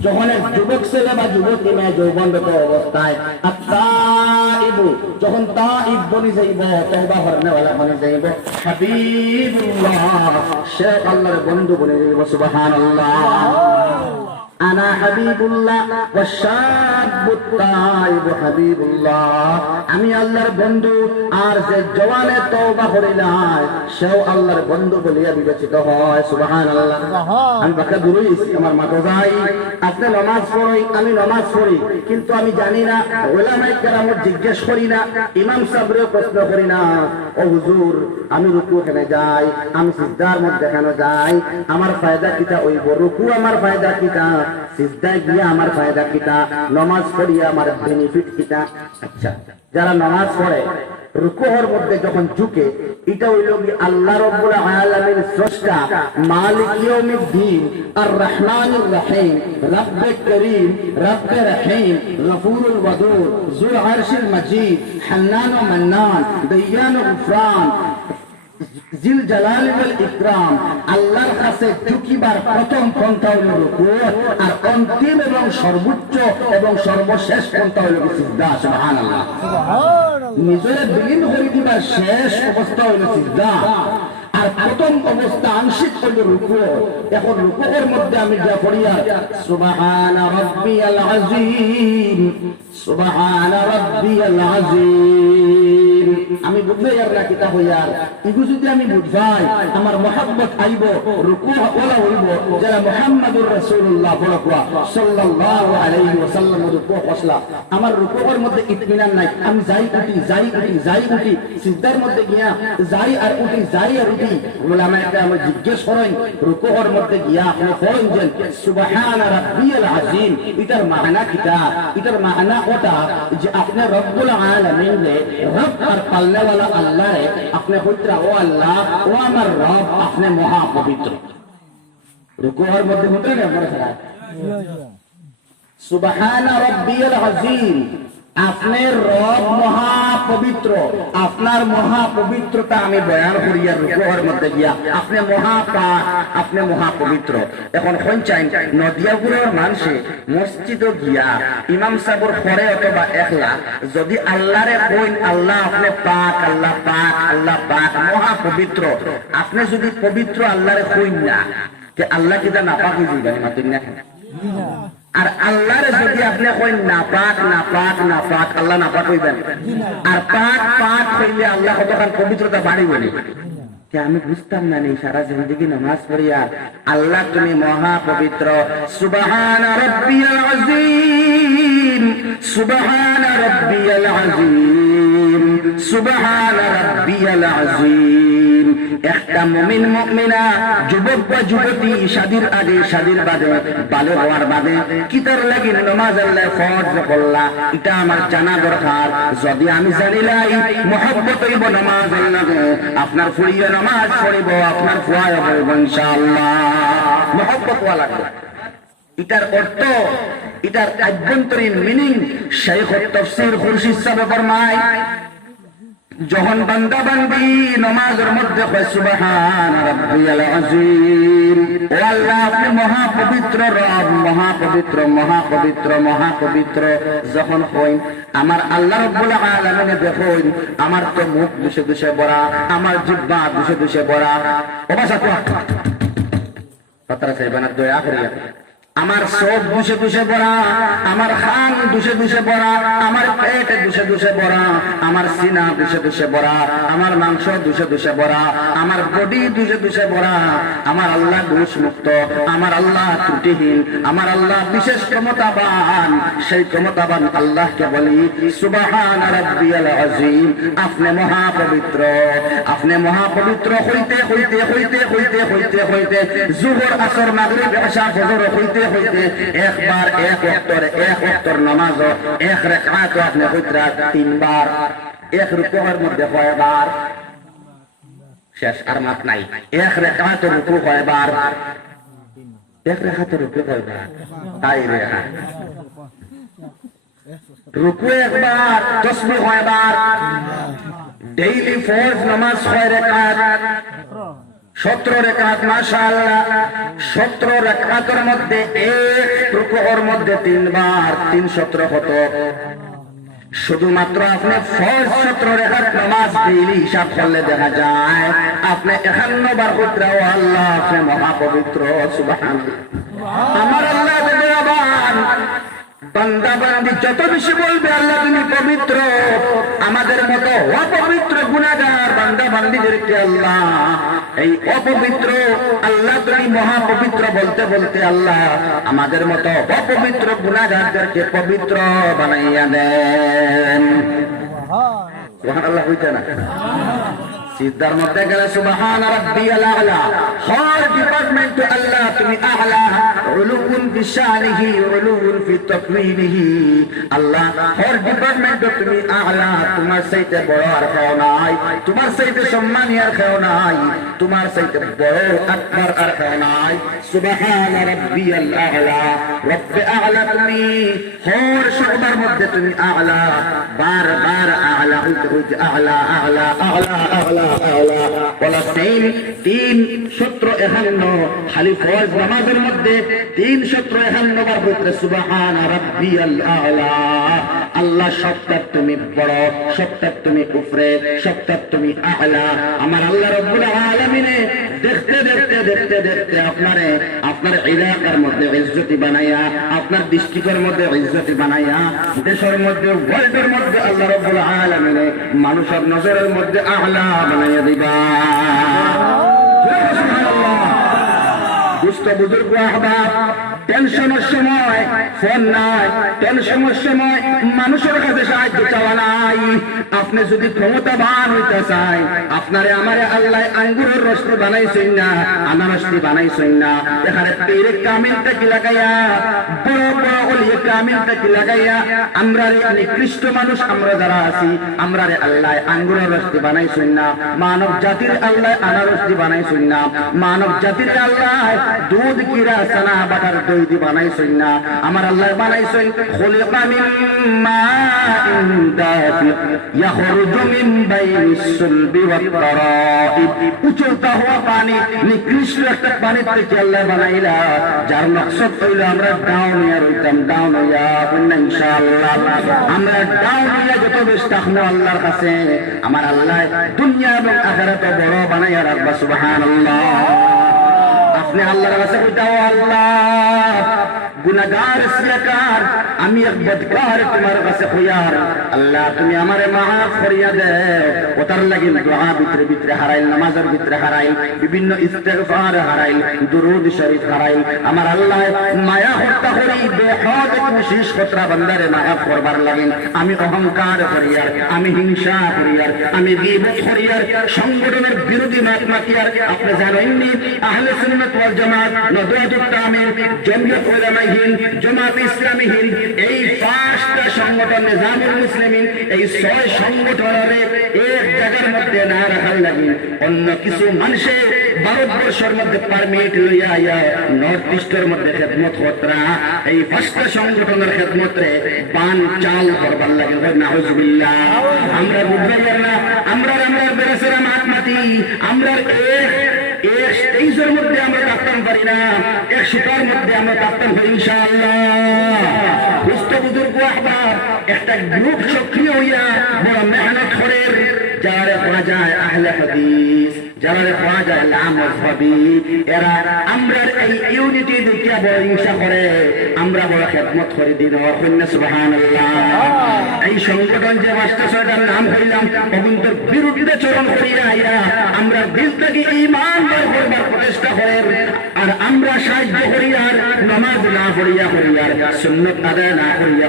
যখন এক যুবক ছেলে বা যুবতী মেয়ে যৌবনরত অবস্থায়, আত্তাইবু, যখন তাইব বনি যাইব, তওবা করনেওয়ালা বনি যাইব, হাবিবুল্লাহ, সে আল্লাহর বন্ধু বনি যাইব। সুবহানাল্লাহ। আনা হাবিবুল্লাহ ওয়াশাবুত তাইব হাবিবুল্লাহ, আমি আল্লাহর বন্ধু, আর যে জওয়ানে তওবা করিলাই সেও আল্লাহর বন্ধু বলিয়া বিবেচিত হয়। সুবহানাল্লাহ। আমি বাকা দূরে আমার মাথা যাই, আপনি নামাজ পড়ই, আমি নামাজ পড়ি, কিন্তু আমি জানি না, উলামায়ে কেরামত জিজ্ঞেস করি না, ইমাম সাহেবরে প্রশ্ন করি না, ও হুজুর আমি রুকু কেনে যাই, আমি সিজদার মধ্যে কেন যাই, আমার ফায়দা কিটা হইব? রুকু আমার ফায়দা কিটা? সিজদায় গিয়া আমার ফায়দা কিটা? নামাজ পড়িয়া আমার বেনিফিট কিটা? আচ্ছা, যারা নামাজ পড়ে রুকুর মধ্যে যখন ঝুঁকে, এটা হইল কি আল্লাহ রাব্বুল আলামিন স্রষ্টা, মালিক ইয়াউমিদ্দিন, আর রহমানুর রহিম, রব্বে করিম, রব্বে রহিম, গফুরুল ওয়াদুদ, যুল আরশিল মাজিদ, হান্নান ও মান্নান, দাইয়ান ও গুফরান, জিল জালাল ওয়াল ইকরাম। আল্লাহর কাছে ঝুঁকিবার প্রথম পন্থা হলো রুকু, আর অন্তিম এবং সর্বোচ্চ এবং সর্বশেষ পন্থা হলো সিজদা। সুবহানাল্লাহ। নিজের বিলীন করে দিবার শেষ অবস্থা হলো সিজদা, আর প্রথম অবস্থা আংশিক হলো রুকু। এখন রুকুর মধ্যে আমি যা পড়ি, সুবহানা রাব্বিয়াল আযীম, সুবহানা রাব্বিয়াল আযীম, আমি বুঝলে আর না কিতা হইয়ার, ইগু যদি আমি বুঝাই আমার মহব্বত আইব, রুকু ওলা হইব যারা মুহাম্মাদুর রাসূলুল্লাহ বলকুয়া সাল্লাল্লাহু আলাইহি ওয়াসাল্লাম রুকু ফসলা। আমার রুকুর মধ্যে ইতমিনান নাই, আমি যাই উঠি, যাই উঠি, যাই উঠি, সিজদার মধ্যে গিয়া যাই আর উঠি, যাই আর উঠি। উলামায়ে কেরাম জিজ্ঞেস করেন, রুকুর মধ্যে গিয়া আপনি পড়েন যে সুবহানা রাব্বিয়াল আযীম, এটার মানা কিতা? এটার মানা ওটা যে আপনি রব্বুল আলামিন রে, রব আর পালনেওয়ালা আল্লাহ রে আপনি হইতরা, ও আল্লাহ, ও আমার রব, আপনি মহা পবিত্র। রুকুর মধ্যে হতে না আপনারা সুবহানা রাব্বিয়াল আযীম, আপনার রব মহা পবিত্র, আপনার মহা পবিত্রতা আমি বয়ান করি আর রুকুর মধ্যে গিয়া আপনি মহা পাক, আপনি মহা পবিত্র। এখন হইন নদিয়াগুলোর মানুষে মসজিদ গিয়া ইমাম সাহেবর পরে অথবা একলা যদি আল্লাহরে কইন আল্লাহ আপনি পাক, আল্লাহ পাক, আল্লাহ পাক, মহা পবিত্র, আপনি যদি পবিত্র আল্লাহরে কইন না, যে আল্লাহ কিটা নাপাক হয়ে যাবেন মাতিন না। আর আল্লাহর যদি আপনি কইন না পাক, না পাক, না পাক, আল্লাহ না পাক হইবেন। আর পাক পাক হইলে আল্লাহ কতক্ষণ পবিত্রতা বাড়িবে না। আমি বুঝতাম না নেই সারা জিন্দগি নামাজ পড়িয়া আল্লাহ তুমি মহা পবিত্র। সুবহানা রাব্বিয়াল আযীম, সুবহানা রাব্বিয়াল আযীম, সুবহানা রাব্বিয়াল আযীম। একটা মুমিন মুমিনা, যুবক বা যুবতী শাদীর আগে শাদীর বাদে বালে হওয়ার বাদে কিতার লাগি নামাজ আল্লাহ ফরজ করলা, এটা আমার জানা দরকার। যদি আমি জানিলাই মহব্বত হইব নামাজ আল্লাহ, আপনার ফুরিয়ে নামাজ পড়িব, আপনার ফুয়ায় পড়িব ইনশাআল্লাহ। মহব্বত হওয়া লাগবে। এটার অর্থ, এটার আভ্যন্তরীণ মিনিং শাইখ তাফসীর খুরশিদ সাহেব ফরমায়, যখন বান্দা বান্দি নামাজের মধ্যে কয় সুবহান রাব্বিয়াল আযীম, ও আল্লাহ আপনি মহাপবিত্র রব, মহাপবিত্র মহাপবিত্র মহাপবিত্র যখন হই, আমার আল্লাহ রাব্বুল আলামিন দেখুন আমার তো মুখ দুষে দুষে ভরা, আমার জিহ্বা দুষে দুষে ভরা, ও বাসা কথাটা সাইবানা দয়া করিয়া, আমার সব দুষে দুষে ভরা, আমার খান দুষে দুষে ভরা, আমার পেট দুষে দুষে ভরা, আমার সিনা দুষে দুষে ভরা, আমার মাংস দুষে দুষে ভরা, আমার বডি দুষে দুষে ভরা, আমার আল্লাহ দোষ মুক্ত, আমার আল্লাহ ত্রুটিহীন, আমার আল্লাহ বিশেষ ক্ষমতাবান। সেই ক্ষমতাবান আল্লাহকে বলি সুবহান রাব্বিয়াল আযীম, আপনি মহাপবিত্র, আপনি মহাপবিত্র হইতে হইতে হইতে হইতে হইতে হইতে যোহর আসর মাগরিব এশা ফজর হইতে হইতে একবার এক ওয়াক্তর নামাজ এক রাকাত আপনি হইতরা তিনবার, এক রুকুর মধ্যে কয়বার, শেষ আর মাপ নাই, এক রাকাত রুকু কয়বার, এক রাকাত রুকু কয়বার, তাই রে রুকু একবার, তাসবিহ কয়বার, ডেইলি ফরজ নামাজ কয় রাকাত, 17 রাকাত, মাশাআল্লাহ 17 রাকাতের মধ্যে এক রুকুর মধ্যে তিনবার, 3 17 হতো। শুধুমাত্র আপনি ফরজ 17 রাকাত নামাজ ডেইলি হিসাব করলে দেখা যায় আপনি 51 বার কইরা ও আল্লাহ আপনি মহাপবিত্র সুবহানাল্লাহ। আমার আল্লাহ দয়াবান, বান্দা বান্দি যত বেশি বলবে আল্লাহ তুমি পবিত্র, আমাদের মতো অপবিত্র গুনাহগার বান্দা বান্দিদেরকে আল্লাহ এই অপবিত্র আল্লাহ তুমি মহাপবিত্র বলতে বলতে আল্লাহ আমাদের মতো অপবিত্র গুনাহগারদেরকে পবিত্র বানাইয়া দেন। সুবহানাল্লাহ হইছে না? সিদ্ধার মধ্যে গেলে সুবহান রাব্বিয়াল আ'লা, হর ডিপার্টমেন্ট আল্লাহ তুমি আ'লা, উলুকুন বিশানিহি উলুকুন ফি তাকওয়িনিহি, আল্লাহ হর ডিপার্টমেন্ট তুমি আ'লা, তোমার চাইতে বড় আর কেউ নাই, তোমার চাইতে সম্মানী আর কেউ নাই, তোমার চাইতে বড় আকবার আর কেউ নাই। সুবহান রাব্বিয়াল আ'লা, রব্বে আ'লা তুমি হর শব্দের মধ্যে তুমি আ'লা, বারবার আ'লা হইতে হইতে আ'লা আ'লা আ'লা আ'লা ওয়ালা সাইন 3 17 51 খালি ফরজ নামাজের মধ্যে 3 17 51 বার পড়তে সুবহান রাব্বিয়াল আ'লা। আল্লাহ সত্তার তুমি বড়, সত্তার তুমি উপরে, সত্তার তুমি আ'লা। আমার আল্লাহ রাব্বুল আলামিনে দেখতে দেখতে দেখতে দেখতে আপনারে আপনার এলাকার মধ্যে ইজ্জতি বানাইয়া, আপনার ডিস্ট্রিক্টের মধ্যে ইজ্জতি বানাইয়া, দেশের মধ্যে ওয়ার্ল্ডের মধ্যে আল্লাহ রাব্বুল আলামিনে মানুষের নজরের মধ্যে আ'লা বানাইয়া দিবা। সুবহানাল্লাহ। দুষ্ট বুজুর্গ আহবাব, টেনশনের সময় ফোন নাই, টেনশনের সময় মানুষের কাছে সাহায্য চাওয়া নাই। আপনি যদি ক্ষমতাবান হইতে চাই, আপনারে আমারে আল্লাহ আঙ্গুরের রসটি বানাইছেন না, আনারসটি বানাইছেন না, এখানে পেরে কামিলটা কি লাগাইয়া, বড় বড় ওলিয়ে কামিলটা কি লাগাইয়া, আমরা নিকৃষ্ট মানুষ আমরা যারা আছি, আমরা আল্লাহ আঙ্গুরের রসটি বানাইছেন না, মানব জাতির আল্লাহ আনারসটি বানাইছেন না, মানব জাতির আল্লাহ দুধ কিরা সানা বাটার দই দি বানাইছেন না, আমার আল্লাহ বানাইছেন খুলিকা মিন মাইন দাফিক ইয়াখরুজু মিন বাইনিস সুলবি ওয়াত তারাইব, উচলতা হওয়া পানি, নিকৃষ্ট একটা পানি থেকে আল্লাহ বানাইলা, যার মাকসাদ হইল আমরা ডাউন ইয়ার হইতাম, ডাউন হইয়া ইনশাআল্লাহ আমরা ডাউন হইয়া যত বেশি তাকমু আল্লাহর কাছে, আমার আল্লাহ দুনিয়া এবং আখিরাতে বড় বানাইয়া রাখবা। সুবহানাল্লাহ। আপনি আল্লাহর কাছে কইতাও আল্লাহ গুনাহগার সিয়াকার, আমি এক বদকার তোমার কাছে কইয়ার, আল্লাহ তুমি আমারে মাফ করিয়া দেও। ওটার লাগি দোয়া ভিতরে ভিতরে হারাইল, নামাজের ভিতরে হারাইল, বিভিন্ন ইস্তেগফার হারাইল, দুরূদ শরীফ হারাইল। আমার আল্লাহ মায়া হত্যা করি বেহদ কোশিশ কতরা বান্দারে মাফ করবার লাগেন। আমি অহংকার করিয়ার, আমি হিংসা করিয়ার, আমি গীবত করিয়ার, সংগঠনের বিরোধী মত মাতিয়ার। আপনি জানেননি আহলে সুন্নাত ওয়াল জামাত, নদওয়াতুত তামির, জমিয়ত উলামায়ে হিন্দ, জামাত ইসলামী হিন্দ, এই 5টা সংগঠন, নিজামুল মুসলিমিন, এই 6 সংগঠনের এক জায়গার মধ্যে না রাখার লাগি অন্য কিছু মানুষে ভারতবর্ষের মধ্যে পারমিট লইয়া আইয়া নর্থ ইস্টের মধ্যে খেদমত হতরা এই পাঁচটা সংগঠনের খেদমতে বান চাল করবার লাগে নাউজুবিল্লাহ। আমরা বুঝতে পারি না, আমরা বেরেসেরা মাতমাতি, আমরা এক তেইশের মধ্যে আমরা কাঁপতাম পারি না, 100টার মধ্যে আমরা কাঁপতাম পারি ইনশাআল্লাহ। বুঝতে বুজুর্গ আহবাব একটা গ্রুপ সক্রিয় হইয়া বড় মেহনত করে যারা পাওয়া যায় আহলে হাদিস, যারা পাওয়া যায় লামজহাবি, এরা আমরা এই ইউনিটি দেখিয়া বড় হিংসা করে, আমরা বড় খেদমত করে দিন সুবহানাল্লাহ। এই সংগঠন যে 5-6টার নাম হইলাম অগুন্তর বিরুদ্ধে চরণ করিয়া আইয়া আমরা দিল থেকে ঈমান বার করবার প্রচেষ্টা করে, আর আমরা সাহায্য করিয়ার নামাজ না পড়িয়া সুন্নাত আদায় না করিয়া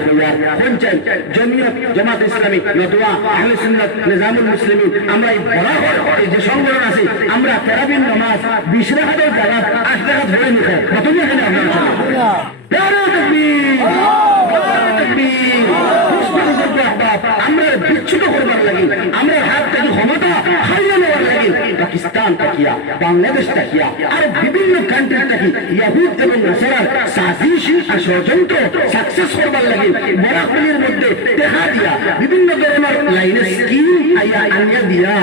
পঞ্চায়েত জমিয়ত জামাত ইসলামী নতুবা আহলে সুন্নাত নিজামুল মুসলিমিন, আমরা এই বরাবর এই যে সংগঠন আছে আমরা তেরাবিন নামাজ 20 রাকাতের জায়গা 8 রাকাত ধরে নিতে কতদিন এখানে আপনারা আমরা বিচ্ছুত করবার লাগি, আমরা হাত থেকে ক্ষমতা হারিয়ে নেওয়ার লাগি পাকিস্তান তাকিয়া, বাংলাদেশ তাকিয়া, আর বিভিন্ন কান্ট্রি থাকি ইয়াহুদ এবং নাসারার সাজিশ আর ষড়যন্ত্র সাকসেস করবার লাগি বরাকলির মধ্যে দেখা দিয়া বিভিন্ন ধরনের লাইনে স্কিম আনিয়া দিয়া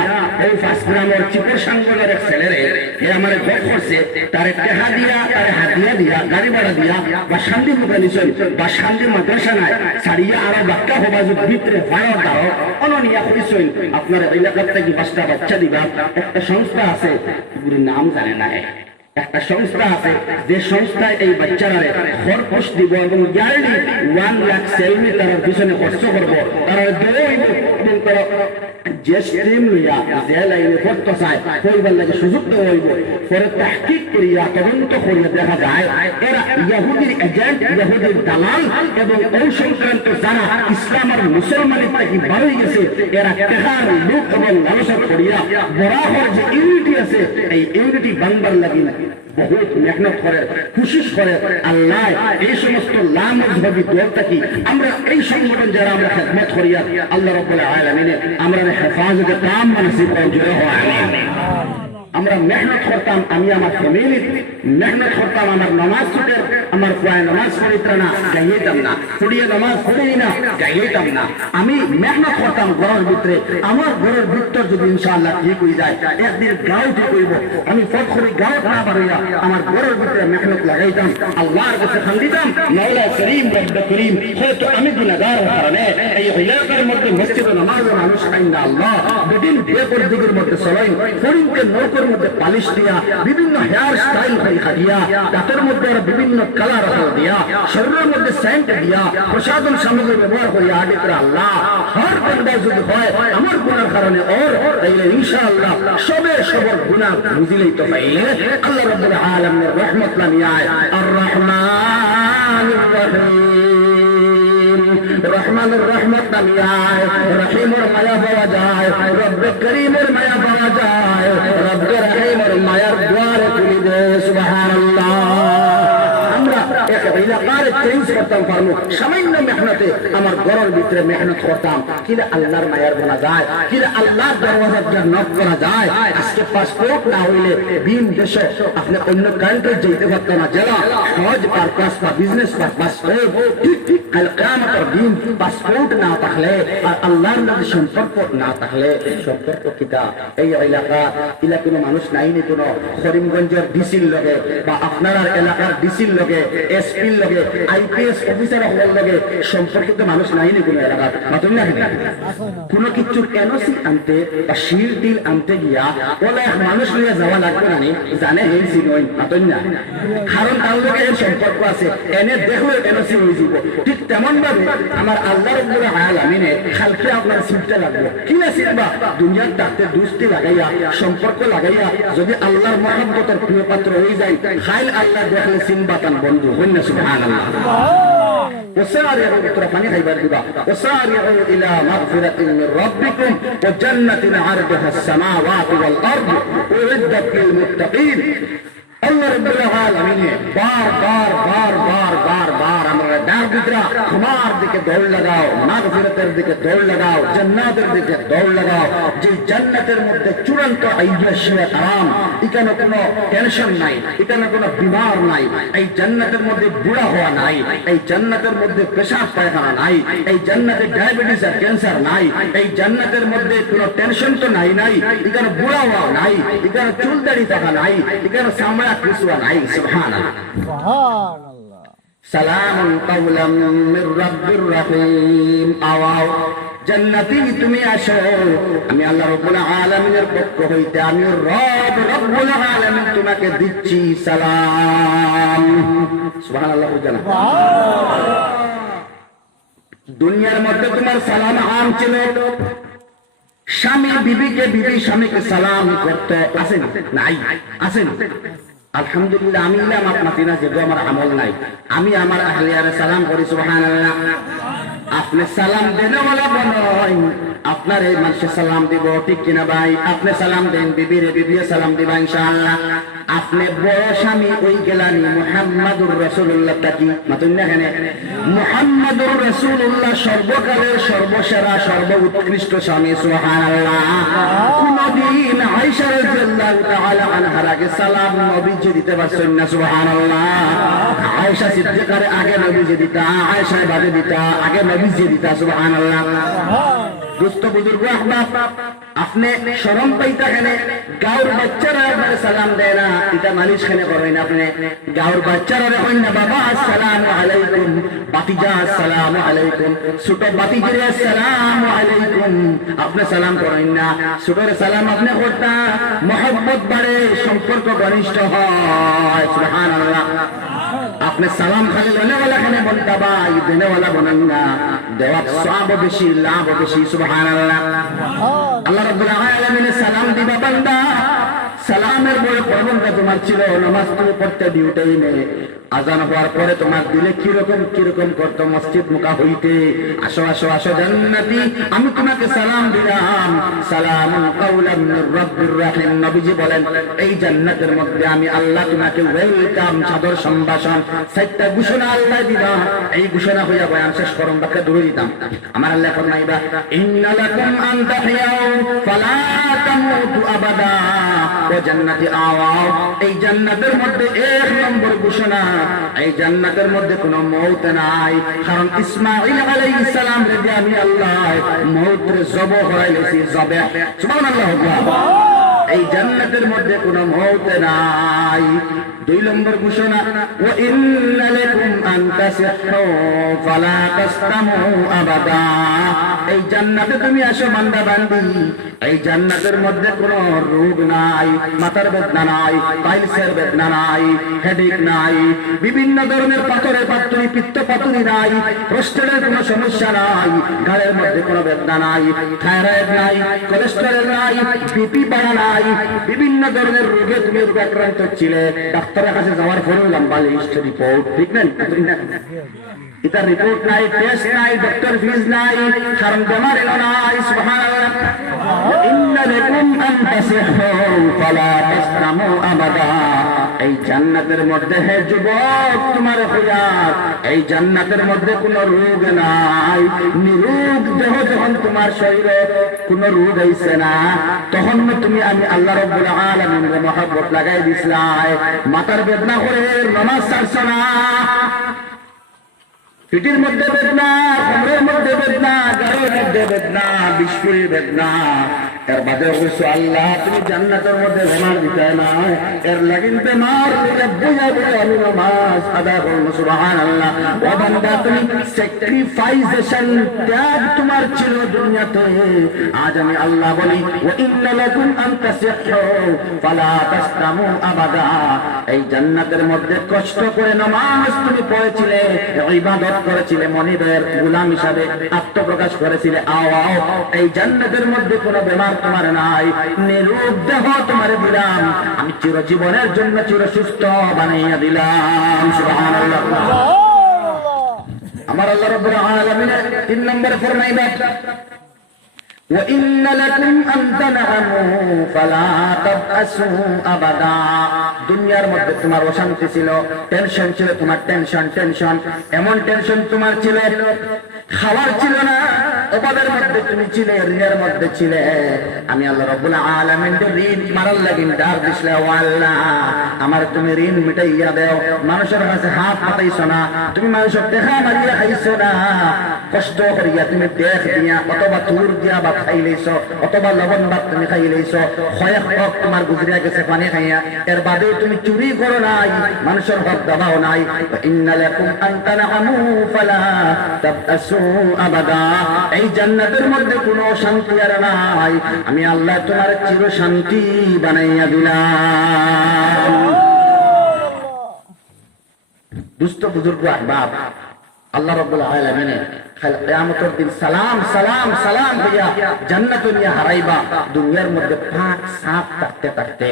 এই 5 গ্রামের চিপর সাংগলের এক ছেলেরে এ আমার গপ করছে, তারে টেহা দিয়া, তারে হাতিয়া দিয়া, গাড়ি ভাড়া দিয়া বা শান্তি মুখানিছেন বা শান্তি মাদ্রাসা নাই ছাড়িয়া আরো বাক্কা হবাজুর ভিতরে ফায়ার দাও অননিয়া করেছেন। আপনার এলাকার থেকে 5টা বাচ্চা দিবা, একটা সংস্থা আছে এগুলির নাম জানে না, একটা সংস্থা আছে যে সংস্থায় এই বাচ্চারা খরপোশ দিব এবং ইয়ারলি 1 লাখ সেলমি তারা পিছনে খরচ করবো, তারা দৌড়াইব এবং তারা যে স্ট্রিম লইয়া যে লাইনে পড়তে চায় হইবার লাগে সুযোগ দেওয়া হইব। পরে তাহকিক করিয়া তদন্ত করিয়া দেখা যায় এরা ইয়াহুদির এজেন্ট, ইয়াহুদির দালাল এবং ওই সংক্রান্ত যারা ইসলাম আর মুসলমানের থেকে বার হয়ে গেছে এরা টেকার লোক এবং লালসা করিয়া বরাবর যে ইউনিটি আছে এই ইউনিটি ভাঙবার লাগি বহুত মেহনত করে, কোশিশ করে। আল্লাহ এই সমস্ত লামজহাবি দল থাকি আমরা এই সংগঠন যারা আমরা খেদমত করিয়া আল্লাহ রাব্বুল আলামিন আমরা হেফাজতে তাম নসিব করে আমিন। আমরা মেহনত করতাম, আমি আমার ফ্যামিলি মেহনত করতাম, আমার নামাজ ছুটে আমার প্রায় নামাজ পড়িতাম না, যাইতাম না, পড়িয়ে নামাজ পড়ি না, যাইতাম না। আমি মেহনত করতাম ঘরের ভিতরে, আমার ঘরের ভিতর যদি ইনশাআল্লাহ ঠিক হয়ে যায় একদিন গাঁও ঠিক হইব, আমি ফট করে গাঁও না বাড়িয়া আমার ঘরের ভিতরে মেহনত লাগাইতাম, আল্লাহর কাছে খান্দিতাম মাওলা করিম রব্বে করিম। হয়তো আমি গুনাহগার কারণে এই এলাকার মধ্যে মসজিদে নামাজ মানুষ খাই না, আল্লাহ বেদিন বেপর দিকের মধ্যে চলাই ফরিনকে নৌকর মধ্যে পালিশ দিয়া বিভিন্ন হেয়ার স্টাইল খাটিয়া দাঁতের মধ্যে বিভিন্ন কালার দিয়া শরীরের মধ্যে সেন্ট দিয়া প্রসাধন সামগ্রী ব্যবহার করিয়া আগে করে আল্লাহ হর বন্দা যদি হয় আমার গুনার কারণে ওর তাইলে ইনশাআল্লাহ সবে সবর গুনাহ বুঝিলেই তো পাইলে আল্লাহ রাব্বুল আলামিনের রহমত লামিয়ায় আর রহমানির রহিম, রহমানের রহমত নামিয়ায়, রহিমের মায়া পাওয়া যায়, রব্বে করিমের মায়া পাওয়া যায়, রব্বে রহিমের মায়ার দ্বারে খুলে দে সুবহানাল্লাহ। আমরা এক এলাকার চেঞ্জ করতাম পারবো সামান্য মেহনতে, আমার ঘরের ভিতরে মেহনত করতাম কিরে আল্লাহর মায়ার বলা যায়, কিরে আল্লাহর দরওয়াজা নক করা যায়। আজকে পাসপোর্ট না হইলে বিন দেশে আপনি অন্য কান্ট্রি যেতে পারতেন না, যারা হজ পারপাস বা বিজনেস পারপাস ঠিক কাল কিয়ামতের দিন পাসপোর্ট না থাকলে আর আল্লাহর সাথে সম্পর্ক না থাকলে সম্পর্ক কিটা এই এলাকা কোনো মানুষ নাই নি কোনো করিমগঞ্জের ডিসির লগে বা আপনার এলাকার ডিসির লগে এসপির লগে আইপিএস অফিসার হওয়ার লগে সম্পর্কিত মানুষ নাই নি কোনো এলাকার মাতুন না কোনো কিছু এনওসি আনতে বা শির দিল আনতে গিয়া বলে মানুষ নিয়ে যাওয়া লাগবে না জানে হেলছি নয় মাতুন না, কারণ তার লগে এর সম্পর্ক আছে, এনে দেখলে এনওসি হয়ে যাব। ঠিক তেমন ভাবে আমার আল্লাহ রাব্বুল আলামিনে খালকে আপনার সিটটা লাগবে কি না সিটবা দুনিয়ার তাতে দুস্তি লাগাইয়া সম্পর্ক লাগাইয়া যদি আল্লাহর মহব্বতের প্রিয় পাত্র হয়ে যায় খাইল আল্লাহ দেখলে সিনবাতান বন্ধু হইন না সুবহানাল্লাহ। وسارعوا ترفعني خيبر دبا وسارعوا إلى مغفرة من ربكم وجنة عرضها السماوات والأرض أعدت للمتقين। আল্লাহ রাব্বুল আলামিন বার বার বার বার বার বার আমরা ডাক আবিদরা ক্ষমার দিকে দৌড় লাগাও, মাগফিরাতের দিকে দৌড় লাগাও, জান্নাতের দিকে দৌড় লাগাও। যে জান্নাতের মধ্যে চূড়ান্ত আইয়াশিয়া আরাম, এখানে কোনো টেনশন নাই, এখানে কোনো বিমার নাই, এই জান্নাতের মধ্যে বুড়া হওয়া নাই, এই জান্নাতের মধ্যে পেশাব পায়খানা নাই, এই জান্নাতে ডায়াবেটিস আর ক্যান্সার নাই, এই জান্নাতের মধ্যে কোনো টেনশন তো নাই, এখানে বুড়া হওয়া নাই, এখানে চুল দাড়ি থাকা নাই, এখানে চামড়া কুচুয়া নাই। সুবহানাল্লাহ। সালামুন কাওলাম মির রাব্বির রহিম। আওয়াও জান্নাতি তুমি আসো, আমি আল্লাহ রাব্বুল আলামিনের পক্ষ হইতে আমি রব রব্বুল আলামিন তোমাকে দিচ্ছি সালাম। সুবহানাল্লাহ। দুনিয়ার মধ্যে তোমার সালাম আম ছিল, স্বামী বিবিকে, বিবি স্বামীকে সালাম করতে আসেন নাই, আসেন। আলহামদুলিল্লাহ, আমি ইলাম আপনার না, যেহেতু আমার আমল নাই, আমি আমার আহলিয়ারে সালাম করি। সুবহানাল্লাহ। আপনি সালাম দেন বলা বনয়, আপনার এই মানুষে সালাম দিব, ঠিক কিনা ভাই? আপনি সালাম দেন বিবিরে, বিবিয়ে সালাম দিবা ইনশাআল্লাহ। আপনি বড় স্বামী ওই গেলানি মুহাম্মাদুর রাসূলুল্লাহ তাকি মাতুন না কেন? মুহাম্মাদুর রাসূলুল্লাহ সর্বকালের সর্বসেরা সর্বোৎকৃষ্ট স্বামী। সুবহানাল্লাহ। কোনদিন আয়েশা রাদিয়াল্লাহু তাআলা আনহার আগে সালাম নবীজি দিতে পারছেন না। সুবহানাল্লাহ। আয়েশা সিদ্দিকার আগে নবীজি দিতা, আয়েশা বাদে দিতা, আগে নবীজি দিতা। সুবহানাল্লাহ। দোস্ত বুজুর্গ আহবাব, আপনি শরম পাইতা কেনে? গাঁর বাচ্চারা আপনার সালাম দেয় না, এটা মালিশ কেনে করেন? আপনি গাঁর বাচ্চারা দেখেন না, বাবা আসসালামু আলাইকুম, বাতিজা আসসালামু আলাইকুম, ছোট বাতিজিরে আসসালামু আলাইকুম, আপনি সালাম করেন না। ছোটরে সালাম আপনি করতা, মহব্বত বাড়ে, সম্পর্ক ঘনিষ্ঠ হয়। সুবহানাল্লাহ। আপনি সালাম খালি লেনেওয়ালা খানে বলতা, ভাই দেনেওয়ালা বলেন না, দেওয়ার সওয়াব বেশি, লাভ বেশি। সুবহানাল্লাহ। আল্লাহ রাব্বুল আলামিনের সালাম দিবা বান্দা, সালামের বড় প্রবণতা তোমার ছিল, নামাজ তুমি পড়তে দিও টাইমে, আজান হওয়ার পরে তোমার দিলে কিরকম করতো মসজিদ মুখা হইতে, আসো আসো আসো জান্নাতি, আমি তোমাকে সালাম দিলাম, সালামুন কাওলাম মির রাব্বির রহিম। নবীজি বলেন, এই জান্নাতের মধ্যে আমি আল্লাহ তোমাকে ওয়েলকাম, সাদর সম্ভাষণ, চারটা ঘোষণা আল্লাহ দিবা। এই ঘোষণা হইয়া বয়ান শেষ করুন, বাক্যে দূরে দিতাম। আমার আল্লাহ ফরমাইবা, ইন্না লাকুম আন তাহইয়াউ ফালা তামুতু আবাদা। ও জান্নাতি আওয়াও, এই জান্নাতের মধ্যে এক নম্বর ঘোষণা, এই জান্নাতের মধ্যে কোনো মওত নাই। কারণ ইসমাঈল আলাইহিস সালাম রে আমি আল্লাহ মওতরে জবহ করাইছি, জবহ। সুবহানাল্লাহ। এই জান্নাতের মধ্যে কোনো মওত নাই। দুই নম্বর ঘোষণা, ওয়া ইন্না লাকুম আন তাসিহু ফালা তাসতামু আবাদা। এই জান্নাতে তুমি আসো বান্দা বান্দি, এই জান্নাতের মধ্যে কোনো রোগ নাই, মাথার বেদনা নাই, পাইলসের বেদনা নাই, হেডেক নাই, বিভিন্ন ধরনের পাথরের পাতুরি, পিত্ত পাতুরি নাই, প্রস্টেটের কোনো সমস্যা নাই, গালের মধ্যে কোনো বেদনা নাই, থাইরয়েড নাই, কোলেস্টেরল নাই, বিপি বাড়া নাই, বিভিন্ন ধরনের রোগে তুমি আক্রান্ত ছিলে, ডাক্তারের কাছে যাওয়ার পরেও লম্বা লিস্ট রিপোর্ট, ঠিক না? এটা রিপোর্ট নাই, টেস্ট নাই, ডক্টর ফিজ নাই, কারণ বেমার এলো নাই। সুবহানাল্লাহ। ইন্না লাকুম আন তাসিহু ফালা তাসতামু আবাদা। এই জান্নাতের মধ্যে, হে যুবক তোমার খুঁজার, এই জান্নাতের মধ্যে কোনো রোগ নাই। নিরোগ দেহ যখন তোমার শরীরে কোনো রোগ হইছে না, তখন তুমি আমি আল্লাহ রাব্বুল আলামিনের মহব্বত লাগাই দিছলাই। মাথার বেদনা করে নামাজ ছাড়ছ না, পিঠির মধ্যে বেদনা, কোমরের মধ্যে বেদনা, গায়ের মধ্যে বেদনা, বিস্ফোরের বেদনা, এর বাদে অবশ্য আল্লাহ তুমি জান্নাতের মধ্যে বেমার দিতে না, এর লাগিন বেমার বুঝাবে আমি নামাজ আদায় করব। সুবহানাল্লাহ। ও বান্দা, তুমি স্যাক্রিফাইসেশন, ত্যাগ তোমার ছিল দুনিয়াতে, আজ আমি আল্লাহ বলি, ওয়া ইন্না লাকুম আন তাসিহু ফালা তাসতামু আবাদা। এই জান্নাতের মধ্যে কষ্ট করে নামাজ তুমি পড়েছিলে, ইবাদত করেছিলে, মনিবের গোলাম হিসাবে আত্মপ্রকাশ করেছিলে, আও এই জান্নাতের মধ্যে কোনো বেমার তোমার নাই, নিরোগ দেহ তোমার দিলাম, আমি চিরজীবনের জন্য চির সুস্থ বানাইয়া দিলাম। সুবহানাল্লাহ। আমার আল্লাহ রাব্বুল আলামিন 3 নম্বরে ফরমাইবেন, وإن لكم أن تنعموا فلا تبأسوا أبدا দুনিয়ার মধ্যে তোমার অশান্তি ছিল, টেনশন ছিল, তোমার টেনশন এমন টেনশন তোমার ছিল, খাবার ছিল না, অভাবের মধ্যে তুমি ছিলে, ঋণের মধ্যে ছিলে। আমি আল্লাহ রাব্বুল আলামিন ঋণ মারার লাগিন ডাক দিছিলে, ও আল্লাহ আমার তুমি ঋণ মিটাইয়া দাও। মানুষের কাছে হাত পাতাইছো না, তুমি মানুষের দেখা মারিয়া খাইছো না, কষ্ট করিয়া তুমি দেখ দিয়া অথবা তুর দিয়া ভাত খাই লইছো, অথবা লবণ ভাত তুমি খাই লইছো, কয়েক হক তোমার গুজরিয়া গেছে পানি খাইয়া, এর বাদেও তুমি চুরি করো নাই, মানুষের হক দাবাও নাই। ইন্না লাকুম আন তানআমু ফালা তাবআসু আবাদা, এই জান্নাতের মধ্যে কোনো শান্তি আর নাই, আমি আল্লাহ তোমার চির শান্তি বানাইয়া দিলাম। দুস্থ বুজুর্গ আহবাব, আল্লাহ রাব্বুল আলামিন কিয়ামতের দিন সালাম সালাম সালাম হইয়া জান্নাত নিয়ে হারাইবা। দুনিয়ার মধ্যে পাক সাফ থাকতে থাকতে,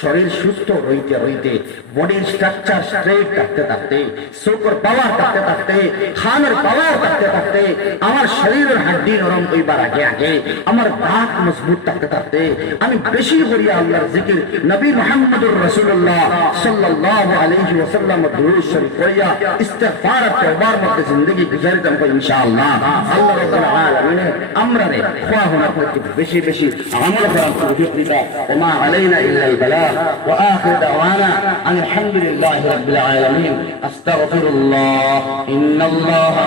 শরীর সুস্থ হইতে হইতে, বডির স্ট্রাকচার স্ট্রেট থাকতে থাকতে, সুপার পাওয়ার থাকতে থাকতে, খানের পাওয়ার থাকতে থাকতে, আমার শরীরের হাড্ডি নরম হইবার আগে আগে, আমার দাঁত মজবুত থাকতে থাকতে, আমি বেশি করিয়া আল্লাহর জিকির, নবী মুহাম্মদুর রাসূলুল্লাহ সাল্লাল্লাহু আলাইহি ওয়াসাল্লাম দুরূদ শরীফ করিয়া ইস্তিগফার আর তওবার মধ্যে জিন্দেগি গুজারিতাম ইনশাআল্লাহ। আল্লাহ রাব্বুল আলামিন আমরারে খোয়া হোনা করতে বেশি বেশি আমল করার তৌফিক দিতা। ওমা আলাইনা ইল্লাল বালাগ ওয়া আখির দাওয়ানা আলহামদুলিল্লাহি রাব্বিল আলামিন। আস্তাগফিরুল্লাহ, ইন্নাল্লাহা